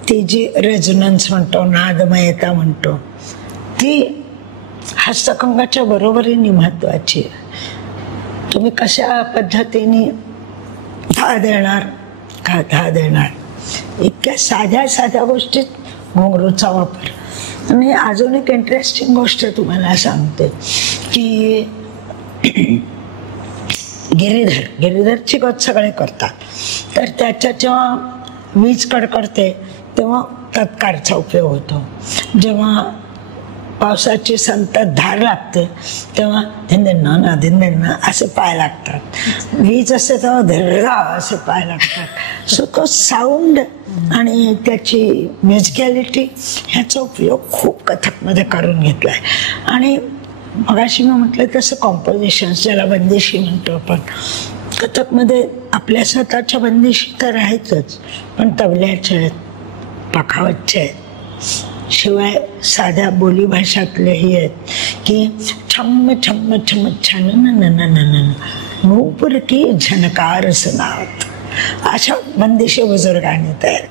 ती जी रेझोनन्स म्हणतो, नादमयता म्हणतो, ती हस्तकंगाच्या बरोबरीने महत्वाची आहे. तुम्ही कशा पद्धतीने धा देणार, इतक्या साध्या गोष्टीत घुंगरूचा वापर. आणि अजून एक इंटरेस्टिंग गोष्ट तुम्हाला सांगते की गिरीधरची गत सगळे करतात, तर त्याच्या जेव्हा वीज कडकडते तेव्हा तत्कारचा उपयोग होतो. जेव्हा पावसाची संततधार लागते तेव्हा धिंदिन्ना असे पाय लागतात. वीज असते तेव्हा धर्रा असे पाय लागतात. सो तो साऊंड आणि त्याची म्युझिकॅलिटी ह्याचा उपयोग खूप कथकमध्ये करून घेतलाय. आणि मगाशी मी म्हटलं तसं कॉम्पोजिशन्स, ज्याला बंदिशी म्हणतो आपण, कथकमध्ये आपल्या स्वतःच्या बंदिशी तर आहेतच, पण तबल्याच्या आहेत, पखावतच्या आहेत, शिवाय साध्या बोलीभाषातलेही आहेत की छम छम छम छन नूपुर की झनकार सुनावत, अशा बंदिशी बुजुर्गांनी तयार.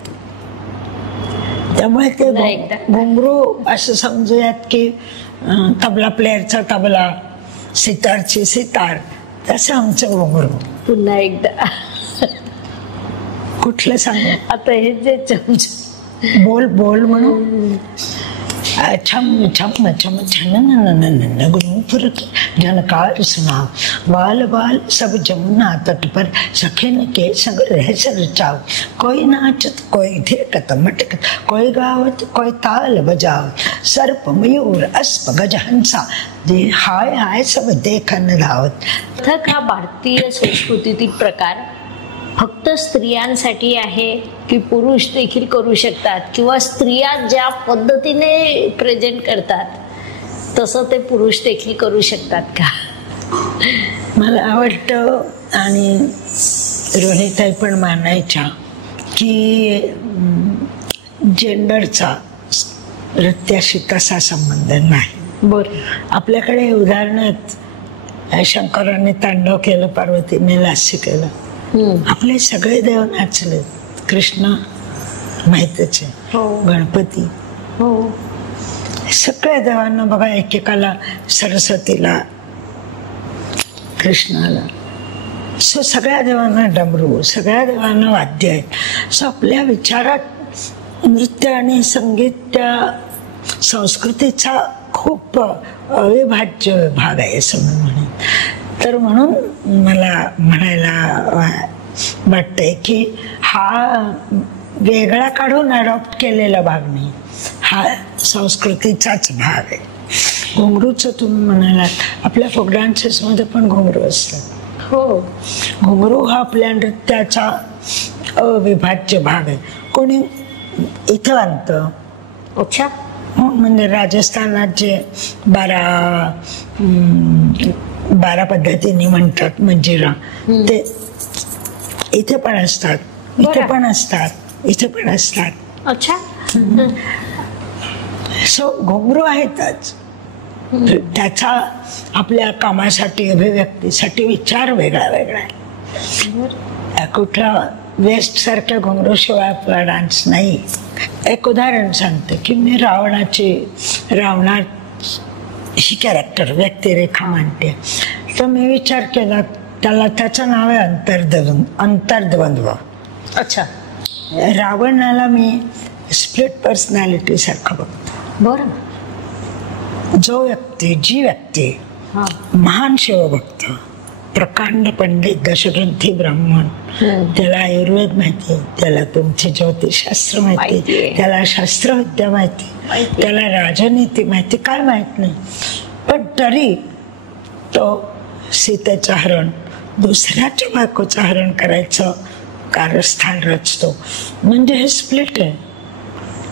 त्यामुळे ते घुंगरू असं समजूयात की तबला प्लेअरचा तबला, सितारची सितार, तसं आमचं घुंगरू. पुन्हा एकदा कुठलं सांगू आता? हे जे चमच बोल म्हणून छम छम छम छन नूपुर की झनकार सुनाव, बाल बाल सब जमुना तट पर सखिन के संग रह रचाव, कोई नाचत कोई धिरकत मटकत, कोई गावत कोई ताल बजावत, सर्प मयूर अस्प गजहंसा, जे हाय हाय सब देखन धावत. कथक हा भारतीय संस्कृतीतील प्रकार फक्त स्त्रियांसाठी आहे की पुरुष देखील करू शकतात, किंवा स्त्रिया ज्या पद्धतीने प्रेझेंट करतात तसं ते पुरुष देखील करू शकतात का? मला आवडतं आणि रोहिताई पण मानायच्या की जेंडरचा नृत्याशी तसा संबंध नाही. बरं. आपल्याकडे उदाहरणार्थ शंकराने तांडव केलं, पार्वतीने लास्य केलं, आपले सगळे देव नाचले. कृष्ण माहितच आहे, गणपती, सगळ्या देवांना बघा, एकेकाला सरस्वतीला, कृष्णाला, सो सगळ्या देवांना डमरू, सगळ्या देवांना वाद्य आहेत. सो आपल्या विचारात नृत्य आणि संगीत त्या संस्कृतीचा खूप अविभाज्य भाग आहे असं मी म्हणेन. तर म्हणून मला म्हणायला वाटतंय की हा वेगळा काढून अडॉप्ट केलेला भाग नाही, हा संस्कृतीचाच भाग आहे. घुंगरूचं तुम्ही म्हणालात, आपल्या फोक डान्सेसमध्ये पण घुंगरू असतात. हो, घुंगरू हा आपल्या नृत्याचा अविभाज्य भाग आहे. कोणी इथं आणतं, अच्छा, म्हणजे राजस्थानात जे 12 पद्धतीने म्हणतात मंजिरा, ते इथे पण असतात, इथे पण असतात, इथे पण असतात. अच्छा. सो घुंगरू आहेतच. त्याचा आपल्या कामासाठी, अभिव्यक्तीसाठी विचार वेगळा वेगळा आहे. कुठला वेस्ट सारख्या घुंगरू शिवाय आपला डान्स नाही. एक उदाहरण सांगते की मी रावणात ही कॅरेक्टर व्यक्तिरेखा मांडते. तर मी विचार केला, त्याचं नाव आहे अंतर्द्वंद्व. अच्छा. रावणाला मी स्प्लिट पर्सनॅलिटी सारखं बघतो. बरं. जी व्यक्ती महान शिवभक्त, प्रकांड पंडित, दशग्रंथी ब्राह्मण, त्याला आयुर्वेद माहिती, त्याला तुमचे ज्योतिषशास्त्र माहिती, त्याला शास्त्रविद्या माहिती, त्याला राजनीती माहिती, काय माहित नाही, पण तरी तो सीतेचं हरण, दुसऱ्याच्या बायकोचं हरण करायचं कारस्थान रचतो. म्हणजे हे स्प्लिट आहे.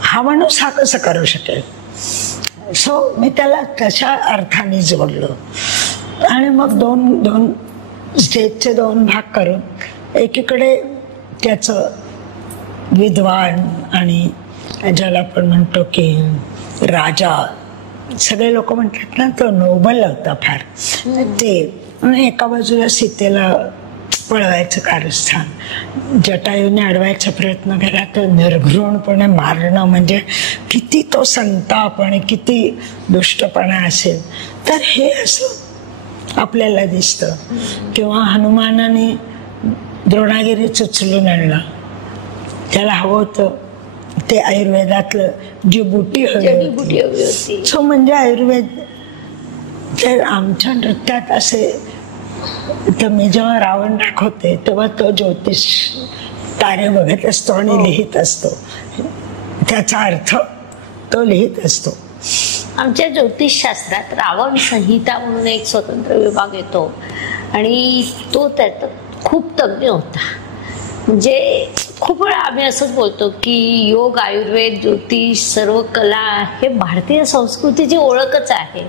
हा माणूस हा कसं करू शकेल? सो मी त्याला तशा अर्थाने जोडलो आणि मग दोन स्टेजचे 2 भाग करून, एकीकडे त्याचं विद्वान आणि ज्याला आपण म्हणतो की राजा, सगळे लोक म्हणतात ना तो नोबल होता फार, ते. आणि एका बाजूला सीतेला पळवायचं कारस्थान, जटायूने अडवायचा प्रयत्न केला तर निर्घृणपणे मारणं, म्हणजे किती तो संताप आणि किती दुष्टपणा असेल. तर हे असं आपल्याला दिसतं. किंवा हनुमानाने द्रोणागिरीच उचलून आणला, त्याला हवं होतं ते आयुर्वेदातलं जी बुटी हवी होती. सो म्हणजे आयुर्वेद. तर आमच्या नृत्यात असे, तर मी जेव्हा रावण दाखवते तेव्हा तो ज्योतिष तारे बघत असतो आणि लिहित असतो, त्याचा अर्थ तो लिहित असतो. आमच्या ज्योतिषशास्त्रात रावण संहिता म्हणून एक स्वतंत्र विभाग येतो आणि तो त्यात खूप तज्ञ होता. म्हणजे खूप वेळा आम्ही असंच बोलतो की योग, आयुर्वेद, ज्योतिष, सर्व कला हे भारतीय संस्कृतीची ओळखच आहे.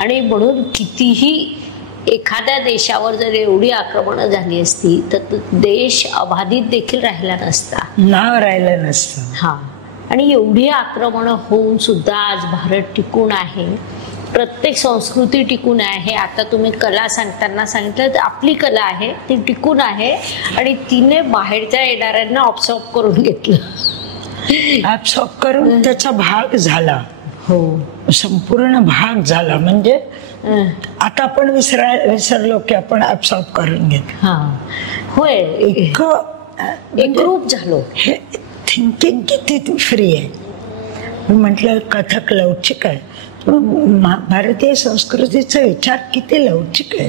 आणि म्हणून कितीही एखाद्या देशावर जर एवढी आक्रमणं झाली असती तर देश अबाधित देखील राहिला नसता, नाव राहिलं नसतं. हा. आणि एवढी आक्रमणं होऊन सुद्धा आज भारत टिकून आहे, प्रत्येक संस्कृती टिकून आहे. आता तुम्ही कला सांगताना सांगितलं तर आपली कला आहे ती टिकून आहे आणि तिने बाहेरच्या येणाऱ्यांना ऑब्झर्व करून घेतलं, ऍब्सॉर्ब करून त्याचा भाग झाला. हो, संपूर्ण भाग झाला. म्हणजे आता आपण विसरलो की आपण ऍब्सॉर्ब करून घेतलं. होय, एक ग्रुप झालो. हे थिंकिंग किती फ्री आहे. मी म्हटलं कथक लवचिक आहे, भारतीय संस्कृतीचा विचार किती लवचिक आहे.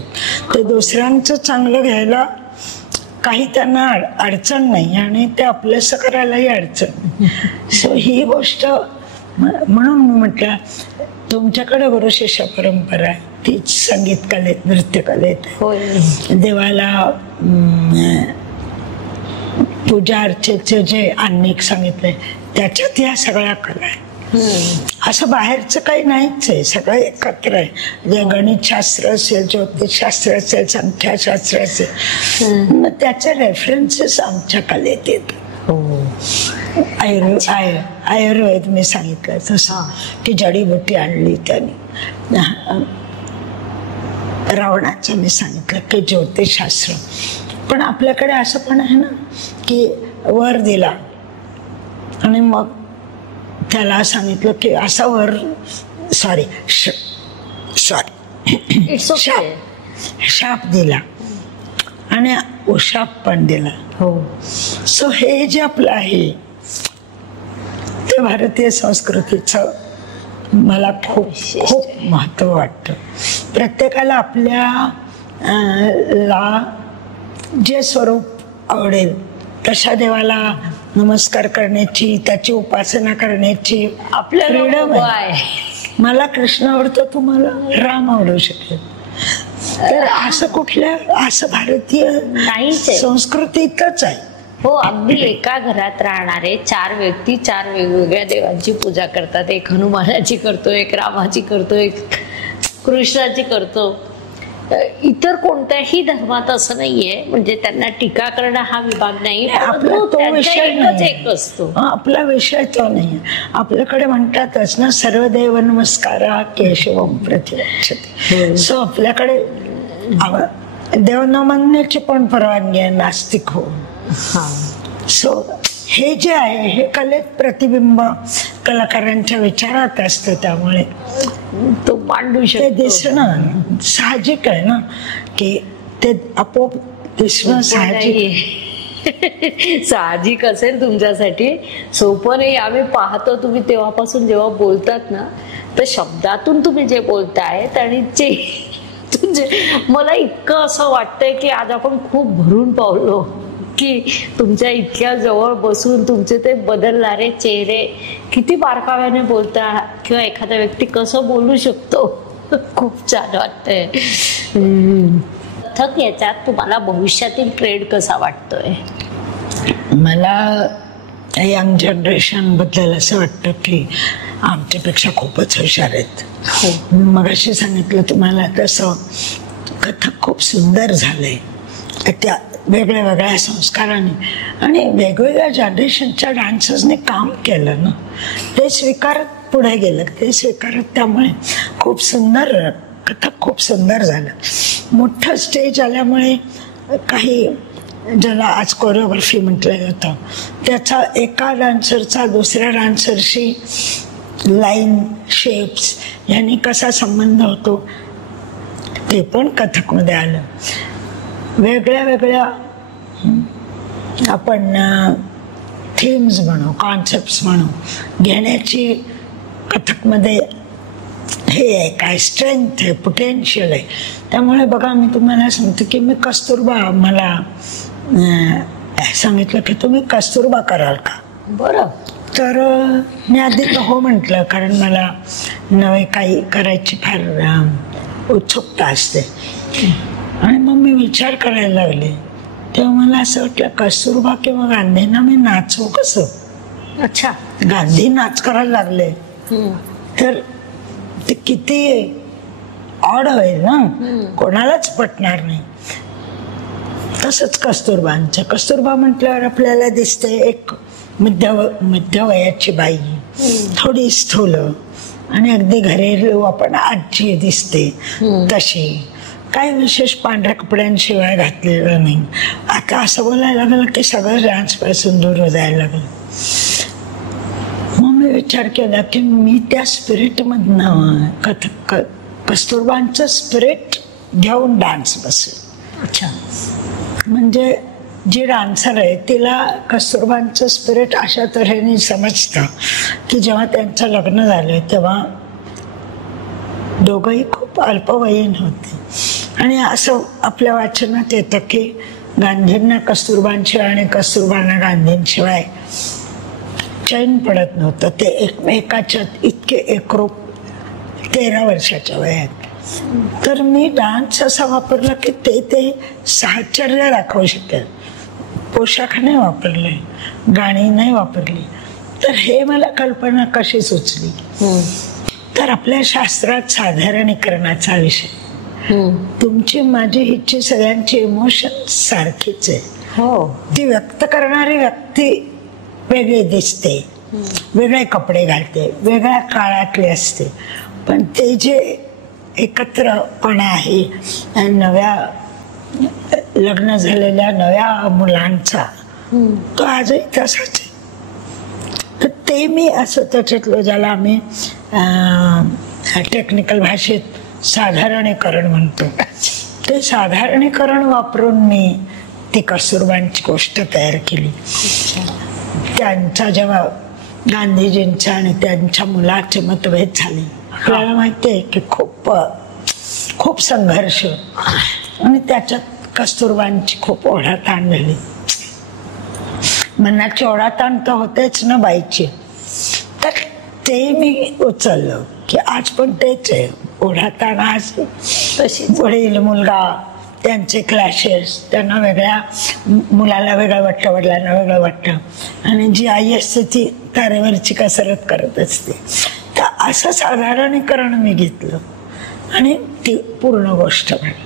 ते दुसऱ्यांचं चांगलं घ्यायला काही त्यांना अडचण नाही आणि ते आपलंसं करायलाही अडचण. सो ही गोष्ट म्हणून मी म्हटलं तुमच्याकडे गुरु शिष्य परंपरा आहे, तीच संगीत कलेत, नृत्य कलेत. देवाला पूजा अर्चेचे जे अनेक सांगितले त्याच्यात ह्या सगळ्या कला आहे. असं बाहेरचं काही नाहीच आहे, सगळं एकत्र आहे. जे गणितशास्त्र असेल, ज्योतिषशास्त्र असेल, संख्याशास्त्र असेल, मग त्याचे रेफरन्सेस आमच्या कलेत येतात. आयुर्वेद मी सांगितलं तसं की जडीबुटी आणली त्याने. रावणाचं मी सांगितलं की ज्योतिषशास्त्र. पण आपल्याकडे असं पण आहे ना की वर दिला आणि मग त्याला सांगितलं की असा वर शाप दिला आणि उशाप पण दिला. सो हे जे आपलं आहे ते भारतीय संस्कृतीचं मला खूप खूप महत्व वाटतं. प्रत्येकाला आपल्या जे स्वरूप आवडेल तशा देवाला नमस्कार करण्याची, त्याची उपासना करण्याची आपल्याला फ्रीडम आहे. मला कृष्ण आवडतो, तुम्हाला राम आवडू शकेल. तर असं कुठल्या, असं भारतीय संस्कृतीतच आहे. हो, अगदी एका घरात राहणारे 4 व्यक्ती 4 वेगवेगळ्या देवांची पूजा करतात. एक हनुमानाची करतो, एक रामाची करतो, एक कृष्णाची करतो. इतर कोणत्याही धर्मात असं नाहीये, म्हणजे त्यांना टीका करणं हा विभाग नाही. आपला तो विषय एक असतो. आपला विषय तो नाही. आपल्याकडे म्हणतातच ना, सर्वदेव नमस्कारा केशवम प्रतिगच्छति. सो आपल्याकडे देव न मानण्याची पण परवानगी आहे, नास्तिक हो. सो हे जे आहे हे कलेत प्रतिबिंब कलाकारांच्या विचारात असतं, त्यामुळे तो मांडू ते शकतो. दिसणं साहजिक आहे ना, की ते आपोआप दिसणं साहजिक असेल तुमच्यासाठी, सोपं नाही. आम्ही पाहतो तुम्ही तेव्हापासून जेव्हा बोलतात ना, तर शब्दातून तुम्ही जे बोलतायत आणि मला इतकं असं वाटतंय की आज आपण खूप भरून पावलो, की तुमच्या इतक्या जवळ बसून तुमचे ते बदलणारे चेहरे, किती बारकाव्याने बोलता किंवा एखादा व्यक्ती कसं बोलू शकतो. खूप छान वाटतंय. कथक याच्यात तुम्हाला भविष्यातील ट्रेंड कसा वाटतोय? मला यंग जनरेशन बद्दल असं वाटतं की आमच्यापेक्षा खूपच हुशार आहेत. मगाशी सांगितलं तुम्हाला तसं कथक खूप सुंदर झालंय त्या वेगळ्या वेगळ्या संस्काराने, आणि वेगवेगळ्या जनरेशनच्या डान्सर्सने काम केलं ना, ते स्वीकारत पुढे गेलं, ते स्वीकारत, त्यामुळे खूप सुंदर कथक खूप सुंदर झालं. मोठं स्टेज आल्यामुळे काही ज्याला आज कोरिओग्राफी म्हटलं जातं, त्याचा एका डान्सरचा दुसऱ्या डान्सरशी लाईन शेप्स यांनी कसा संबंध होतो ते पण कथकमध्ये आलं. वेगळ्या वेगळ्या आपण थीम्स म्हणू, कॉन्सेप्ट्स म्हणू घेण्याची कथकमध्ये हे आहे, काय स्ट्रेंथ आहे, पोटेन्शियल आहे. त्यामुळे बघा, मी तुम्हाला सांगते की मी कस्तुरबा, मला सांगितलं की तुम्ही कस्तुरबा कराल का? बरं. तर मी आधी हो म्हटलं, कारण मला नवे काही करायची फार उत्सुकता असते. आणि मग मी विचार करायला लागले, तेव्हा मला असं वाटलं कस्तुरबा किंवा गांधींना मी नाचवू कसं? अच्छा. गांधी नाच करायला लागले तर ते किती ऑड होईल ना, कोणालाच पटणार नाही. तसंच कस्तुरबा म्हटल्यावर आपल्याला दिसते एक मध्य वयाची बाई, थोडी स्थूल आणि अगदी घरेलू आपण आजी दिसते तशी, काही विशेष पांढऱ्या कपड्यांशिवाय घातलेलं नाही. आता असं बोलायला लागलं की सगळं डान्स पासून दूर जायला लागलं. मग मी विचार केला की मी त्या स्पिरिटमधनं कस्तुरबांचं स्पिरिट घेऊन डान्स बसेल. अच्छा. म्हणजे जी डान्सर आहे तिला कस्तुरबांचं स्पिरिट अशा तऱ्हेने समजतं की जेव्हा त्यांचं लग्न झालं तेव्हा दोघंही खूप अल्पवयीन होते, आणि असं आपल्या वाचनात येतं की गांधींना कस्तुरबांशिवाय आणि कस्तुरबांना गांधींशिवाय चैन पडत नव्हतं. ते एकमेकाच्या इतके एकरूप 13 वर्षाच्या वयात. तर मी डान्स असा वापरला की ते साहचर्य दाखवू शकेल. पोशाख नाही वापरले, गाणी नाही वापरली. तर हे मला कल्पना कशी सुचली, तर आपल्या शास्त्रात साधारणीकरणाचा विषय, तुमची माझी हिची सगळ्यांची इमोशन सारखीच आहे. हो. ती व्यक्त करणारी व्यक्ती वेगळी दिसते, वेगळे कपडे घालते, वेगळ्या काळातली असते, पण ते जे एकत्रपणा आहे नव्या लग्न झालेल्या नव्या मुलांचा, तो आजही तसाच आहे. तर ते मी असं त्याच्यातलं, ज्याला आम्ही टेक्निकल भाषेत साधारणीकरण म्हणतो, ते साधारणीकरण वापरून मी ती कस्तुरबांची गोष्ट तयार केली. त्यांचा जेव्हा गांधीजींचा आणि त्यांच्या मुलाचे मतभेद झाले, आपल्याला माहिती आहे की खूप संघर्ष, आणि त्याच्यात कस्तुरबांची खूप ओढाताण झाली. मनाची ओढाताण तर होतेच ना बाईची. तर ते मी उचललं की आज पण तेच आहे ओढाताण. आज वडील मुलगा त्यांचे क्लॅशेस, त्यांना वेगळ्या, मुलाला वेगळं वाटतं, वडिलांना वेगळं वाटतं, आणि जी आई असते ती तारेवरची कसरत करत असते. तर असं साधारणीकरण मी घेतलं आणि ती पूर्ण गोष्ट म्हणली.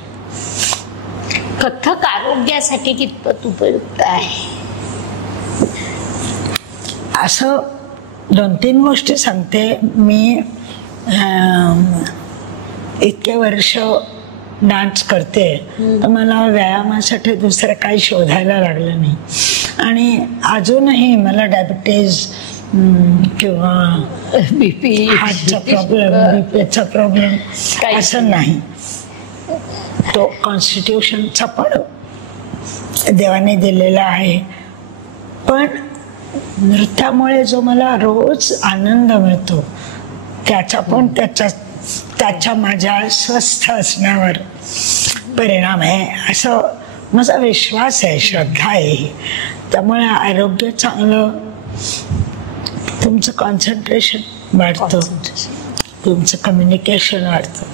कथ्थक आरोग्यासाठी कितपत उपयुक्त आहे? असं 2-3 गोष्टी सांगते मी. इतके वर्ष डान्स करते तर मला व्यायामासाठी दुसरं काही शोधायला लागलं नाही. आणि अजूनही मला डायबिटीज किंवा BP, हार्टचा प्रॉब्लेम, बीपीचा प्रॉब्लेम असं नाही. तो कॉन्स्टिट्यूशनचा पण देवाने दिलेला आहे. पण नृत्यामुळे जो मला रोज आनंद मिळतो त्याचा पण त्याच्या माझ्या स्वस्थ असण्यावर परिणाम आहे असं माझा विश्वास आहे, श्रद्धा आहे. त्यामुळे आरोग्य चांगलं, तुमचं कॉन्सन्ट्रेशन वाढतं, तुमचं कम्युनिकेशन वाढतं,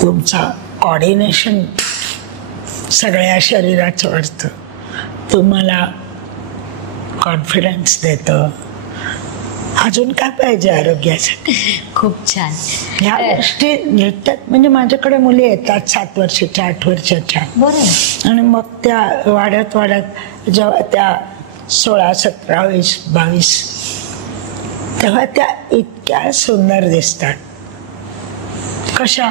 तुमचं कॉर्डिनेशन सगळ्या शरीराचं वाढतं, तुम्हाला कॉन्फिडन्स देतं. अजून काय पाहिजे आरोग्यासाठी? खूप छान. ह्या गोष्टी नृत्यात, म्हणजे माझ्याकडे मुली येतात 7 वर्षाच्या, 8 वर्षाच्या, आणि मग त्या वाढत वाढत जेव्हा त्या 16, 17, 20, 22 तेव्हा त्या इतक्या सुंदर दिसतात. कशा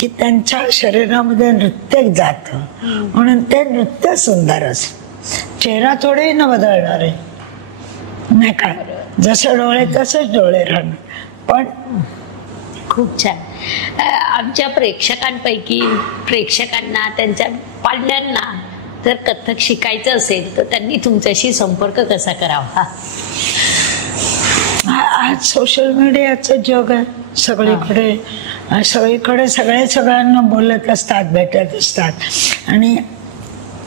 की त्यांच्या शरीरामध्ये नृत्य जातं म्हणून ते नृत्य सुंदर असतं. चेहरा थोडे न बदलणार आहे, नाही का, जसे डोळे तसेच डोळे राहणार. पण खूप छान. आमच्या प्रेक्षकांपैकी प्रेक्षकांना, त्यांच्या पाल्यांना जर कथ्थक शिकायचं असेल तर त्यांनी तुमच्याशी संपर्क कसा करावा? आज सोशल मीडियाचं जग आहे. सगळीकडे सगळे सगळ्यांना बोलत असतात, भेटत असतात. आणि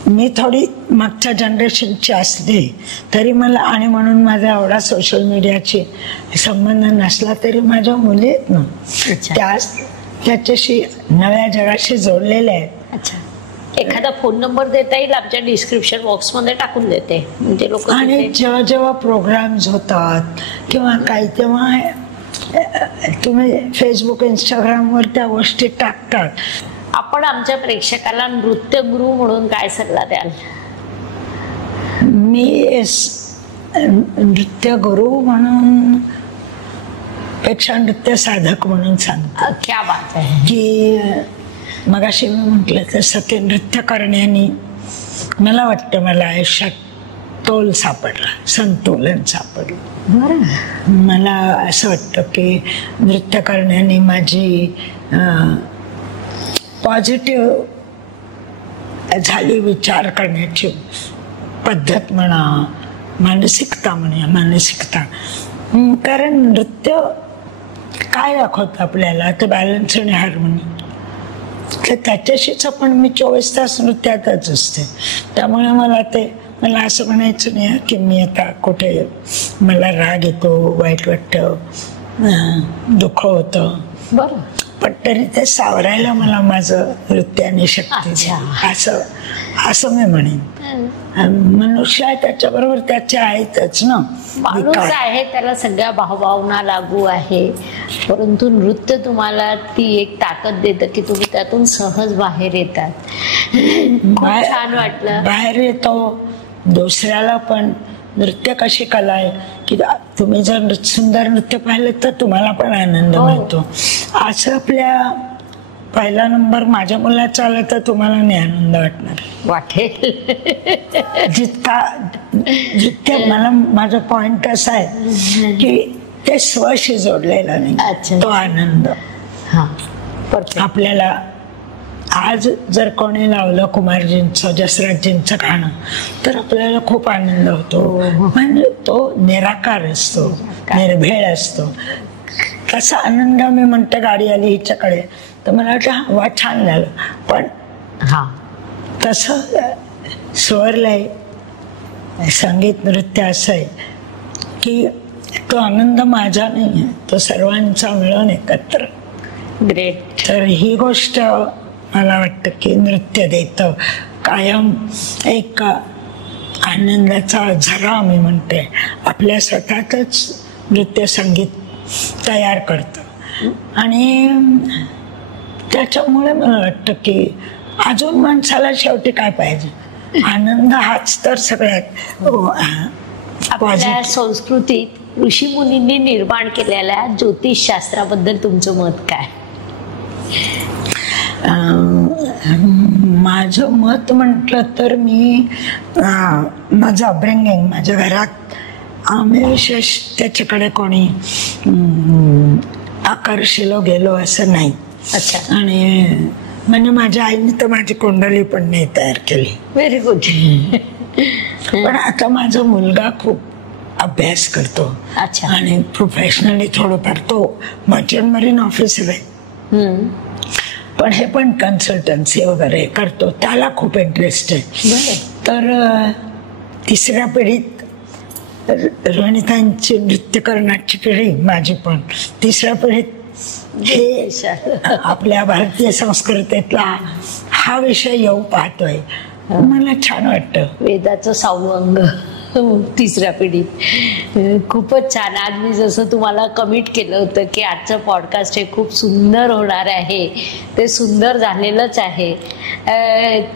मी थोडी मागच्या जनरेशनची असली तरी मला, आणि म्हणून माझा एवढा सोशल मीडियाची संबंध नसला तरी माझ्या मुली आहेत ना, त्याच्याशी नव्या जगाशी जोडलेल्या आहेत. अच्छा, एखादा फोन नंबर देता येईल? आमच्या डिस्क्रिप्शन बॉक्स मध्ये टाकून देते, म्हणजे लोक. आणि जेव्हा जेव्हा प्रोग्राम्स होतात किंवा काही, तेव्हा तुम्ही फेसबुक, इंस्टाग्रामवर त्या गोष्टी टाकतात. आपण आमच्या प्रेक्षकाला नृत्य गुरु म्हणून काय सल्ला द्याल? मी नृत्य गुरु म्हणून पेक्षा नृत्य साधक म्हणून सांगतो. क्या बात आहे. की मगाशी मी म्हटलं तसं ते नृत्य करण्याने मला वाटतं मला आयुष्यात तोल सापडला, संतुलन सापडलं. मला असं वाटतं की नृत्य करण्याने माझी पॉझिटिव्ह झाली, विचार करण्याची पद्धत म्हणा, मानसिकता म्हणूया. कारण नृत्य काय दाखवतं आपल्याला? तर बॅलन्स आणि हार्मोनी. तर त्याच्याशीच आपण, मी 24 तास नृत्यातच असते. त्यामुळे मला असं म्हणायचं नाही की मी आता कुठे मला राग येतो, वाईट वाटतं, दुःख होतं. बरं. पण तरी ते सावरायला मला माझं नृत्याने शक्ती, असं मी म्हणेन. मनुष्य आहे, त्याच्याबरोबर त्याचे आहेतच ना. माणूस आहे, त्याला सगळ्या भावभावना लागू आहे, परंतु नृत्य तुम्हाला ती एक ताकद देतं की तुम्ही त्यातून सहज बाहेर येतात. खूप छान वाटलं. बाहेर येतो. दुसऱ्याला पण नृत्य कशी कला आहे की तुम्ही जर सुंदर नृत्य पाहिलं तर तुम्हाला पण आनंद मिळतो. असं आपल्या पहिला नंबर माझ्या मुलाचा आला तर तुम्हाला नाही आनंद वाटेल. जितका मला, माझा पॉइंट असा आहे की ते स्वशी जोडलेला नाही, तो आनंद. आपल्याला आज जर कोणी लावलं कुमारजींचं, जसराजजींचं गाणं तर आपल्याला खूप आनंद होतो. म्हणजे तो निराकार असतो, निर्भेळ असतो. तसा आनंद मी म्हणते, गाडी आली हिच्याकडे तर मला वाटलं वा छान झालं. पण तसं स्वरलय संगीत नृत्य असं आहे की तो आनंद माझा नाही आहे, तो सर्वांचा मिळून एकत्र. ग्रेट. तर ही गोष्ट मला वाटतं की नृत्य देतं, कायम एक आनंदाचा झरा मी म्हणते आपल्या स्वतःतच नृत्य संगीत तयार करतं. आणि त्याच्यामुळे मला वाटतं की अजून माणसाला शेवटी काय पाहिजे, आनंद हाच तर सगळ्यात आपल्या संस्कृतीत ऋषी मुनींनी निर्माण केलेल्या ज्योतिषशास्त्राबद्दल तुमचं मत काय? माझं मत म्हटलं तर मी माझं अपब्रिंगिंग, माझ्या घरात आम्ही विशेष त्याच्याकडे कोणी आकर्षिलो गेलो असं नाही. अच्छा. आणि म्हणजे माझ्या आईने तर माझी कुंडली पण नाही तयार केली. Very good. पण आता माझा मुलगा खूप अभ्यास करतो. अच्छा. आणि प्रोफेशनली थोडंफार तो मर्चंट मरीन ऑफिसर आहे, पण हे पण कन्सल्टन्सी वगैरे करतो, त्याला खूप इंटरेस्ट आहे. तर तिसऱ्या पिढीत रणितांची नृत्य करण्याची पिढी माझी पण तिसऱ्या पिढीत हे आपल्या भारतीय संस्कृतीतला हा विषय येऊ पाहतोय. मला छान वाटतं. वेदाचं 6वं अंग तिसऱ्या पिढीत. खूपच छान. आज मी जसं तुम्हाला कमिट केलं होतं की आजचं पॉडकास्ट हे खूप सुंदर होणार आहे, ते सुंदर झालेलंच आहे.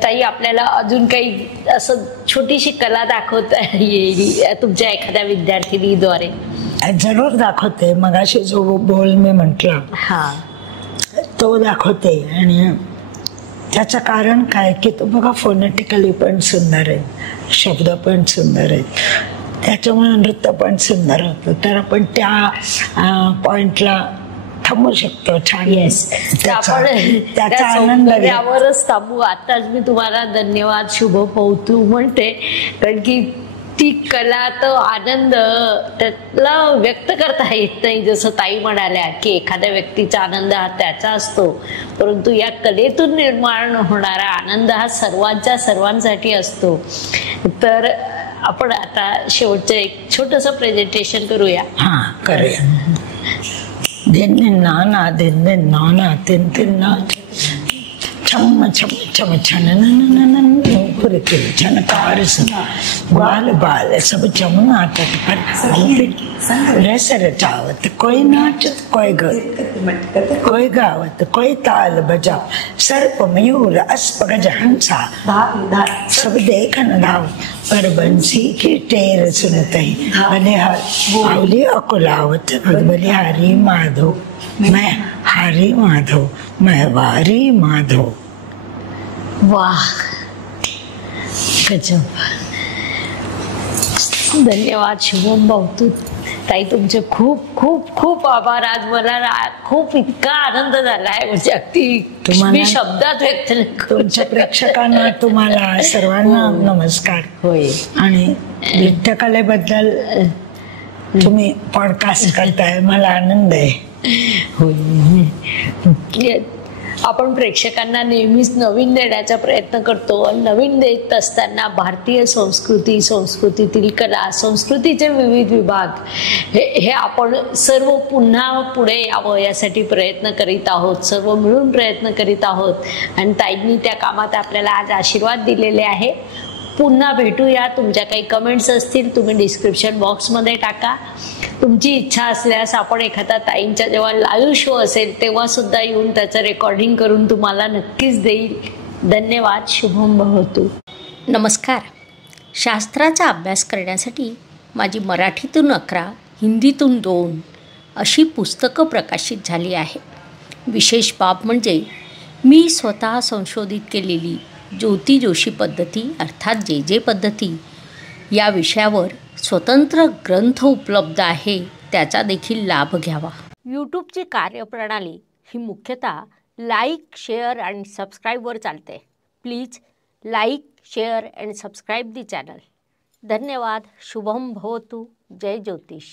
ताई, आपल्याला अजून काही असं छोटीशी कला दाखवता येईल तुमच्या एखाद्या विद्यार्थिनीद्वारे? जरूर दाखवते. मगाशी जो बोल मी म्हटला तो दाखवते. आणि त्याचं कारण काय की तो बघा फोनेटिकली पण सुंदर आहे, शब्द पण सुंदर आहेत, त्याच्यामुळे नृत्य पण सुंदर होतं. तर आपण त्या पॉइंटला थांबू शकतो. छान. येस, त्याचा आनंद यावरच थांबू. आताच मी तुम्हाला धन्यवाद, शुभ पौतू म्हणते, कारण की ती कला, तो आनंद त्याला व्यक्त करता येत नाही. जसं ताई म्हणाल्या की एखाद्या व्यक्तीचा आनंद हा त्याचा असतो, परंतु या कलेतून निर्माण होणारा आनंद हा सर्वांच्या सर्वांसाठी असतो. तर आपण आता शेवटचं एक छोटंसं प्रेझेंटेशन करूया. करूया. दिन दिन नाना, दिन दिन नाना, दिन दिन ना, छम छम छम छन झनकार बाल बाल सब जमुना तट पर रस रचावत, कोई नाचत कोई कोई गावत, कोई ताल बजा, सर्प मयूर अस्प गज हंसा सब देखन धाव, पर बंसी की टेर सुनते बलिहारी अकुलावत, बलिहारी माधो मैं हारी माधो, मैं वारी माधो. वाह, गजब. धन्यवाद शुभम भाऊ. ताई, तुमचे खूप खूप खूप आभार. आज मला खूप इतका आनंद झालाय, म्हणजे अगदी मी शब्दात व्यक्त नाही. तुमच्या प्रेक्षकांना, तुम्हाला सर्वांना नमस्कार. होय. आणि नृत्यकलेबद्दल तुम्ही पॉडकास्ट करताय, मला आनंद आहे. होय. आपण प्रेक्षकांना नेहमीच नवीन देण्याचा प्रयत्न करतो. नवीन देत असताना भारतीय संस्कृतीतील कला, संस्कृतीचे विविध विभाग हे आपण सर्व पुन्हा पुढे यावं यासाठी प्रयत्न करीत आहोत. सर्व मिळून प्रयत्न करीत आहोत. आणि ताईंनी त्या कामात आपल्याला आज आशीर्वाद दिलेले आहे. पुन्हा भेटूया. तुमच्या काही कमेंट्स असतील तुम्ही डिस्क्रिप्शन बॉक्समध्ये टाका. तुमची इच्छा असल्यास आपण एखादा ताईंचा जेव्हा लाईव्ह शो असेल तेव्हा सुद्धा येऊन त्याचं रेकॉर्डिंग करून तुम्हाला नक्कीच देईल. धन्यवाद. शुभम भवतु. नमस्कार. शास्त्राचा अभ्यास करण्यासाठी माझी मराठीतून 11, हिंदीतून 2 अशी पुस्तकं प्रकाशित झाली आहे. विशेष बाब म्हणजे मी स्वतः संशोधित केलेली ज्योती जोशी पद्धती अर्थात जे पद्धती या विषयावर स्वतंत्र ग्रंथ उपलब्ध आहे, त्याचा देखील लाभ घ्यावा. यूट्यूबची कार्यप्रणाली ही मुख्यतः लाईक, शेअर आणि सबस्क्राईबवर चालते. Please like, share and subscribe the channel. धन्यवाद. शुभम भवतु. जय ज्योतिष.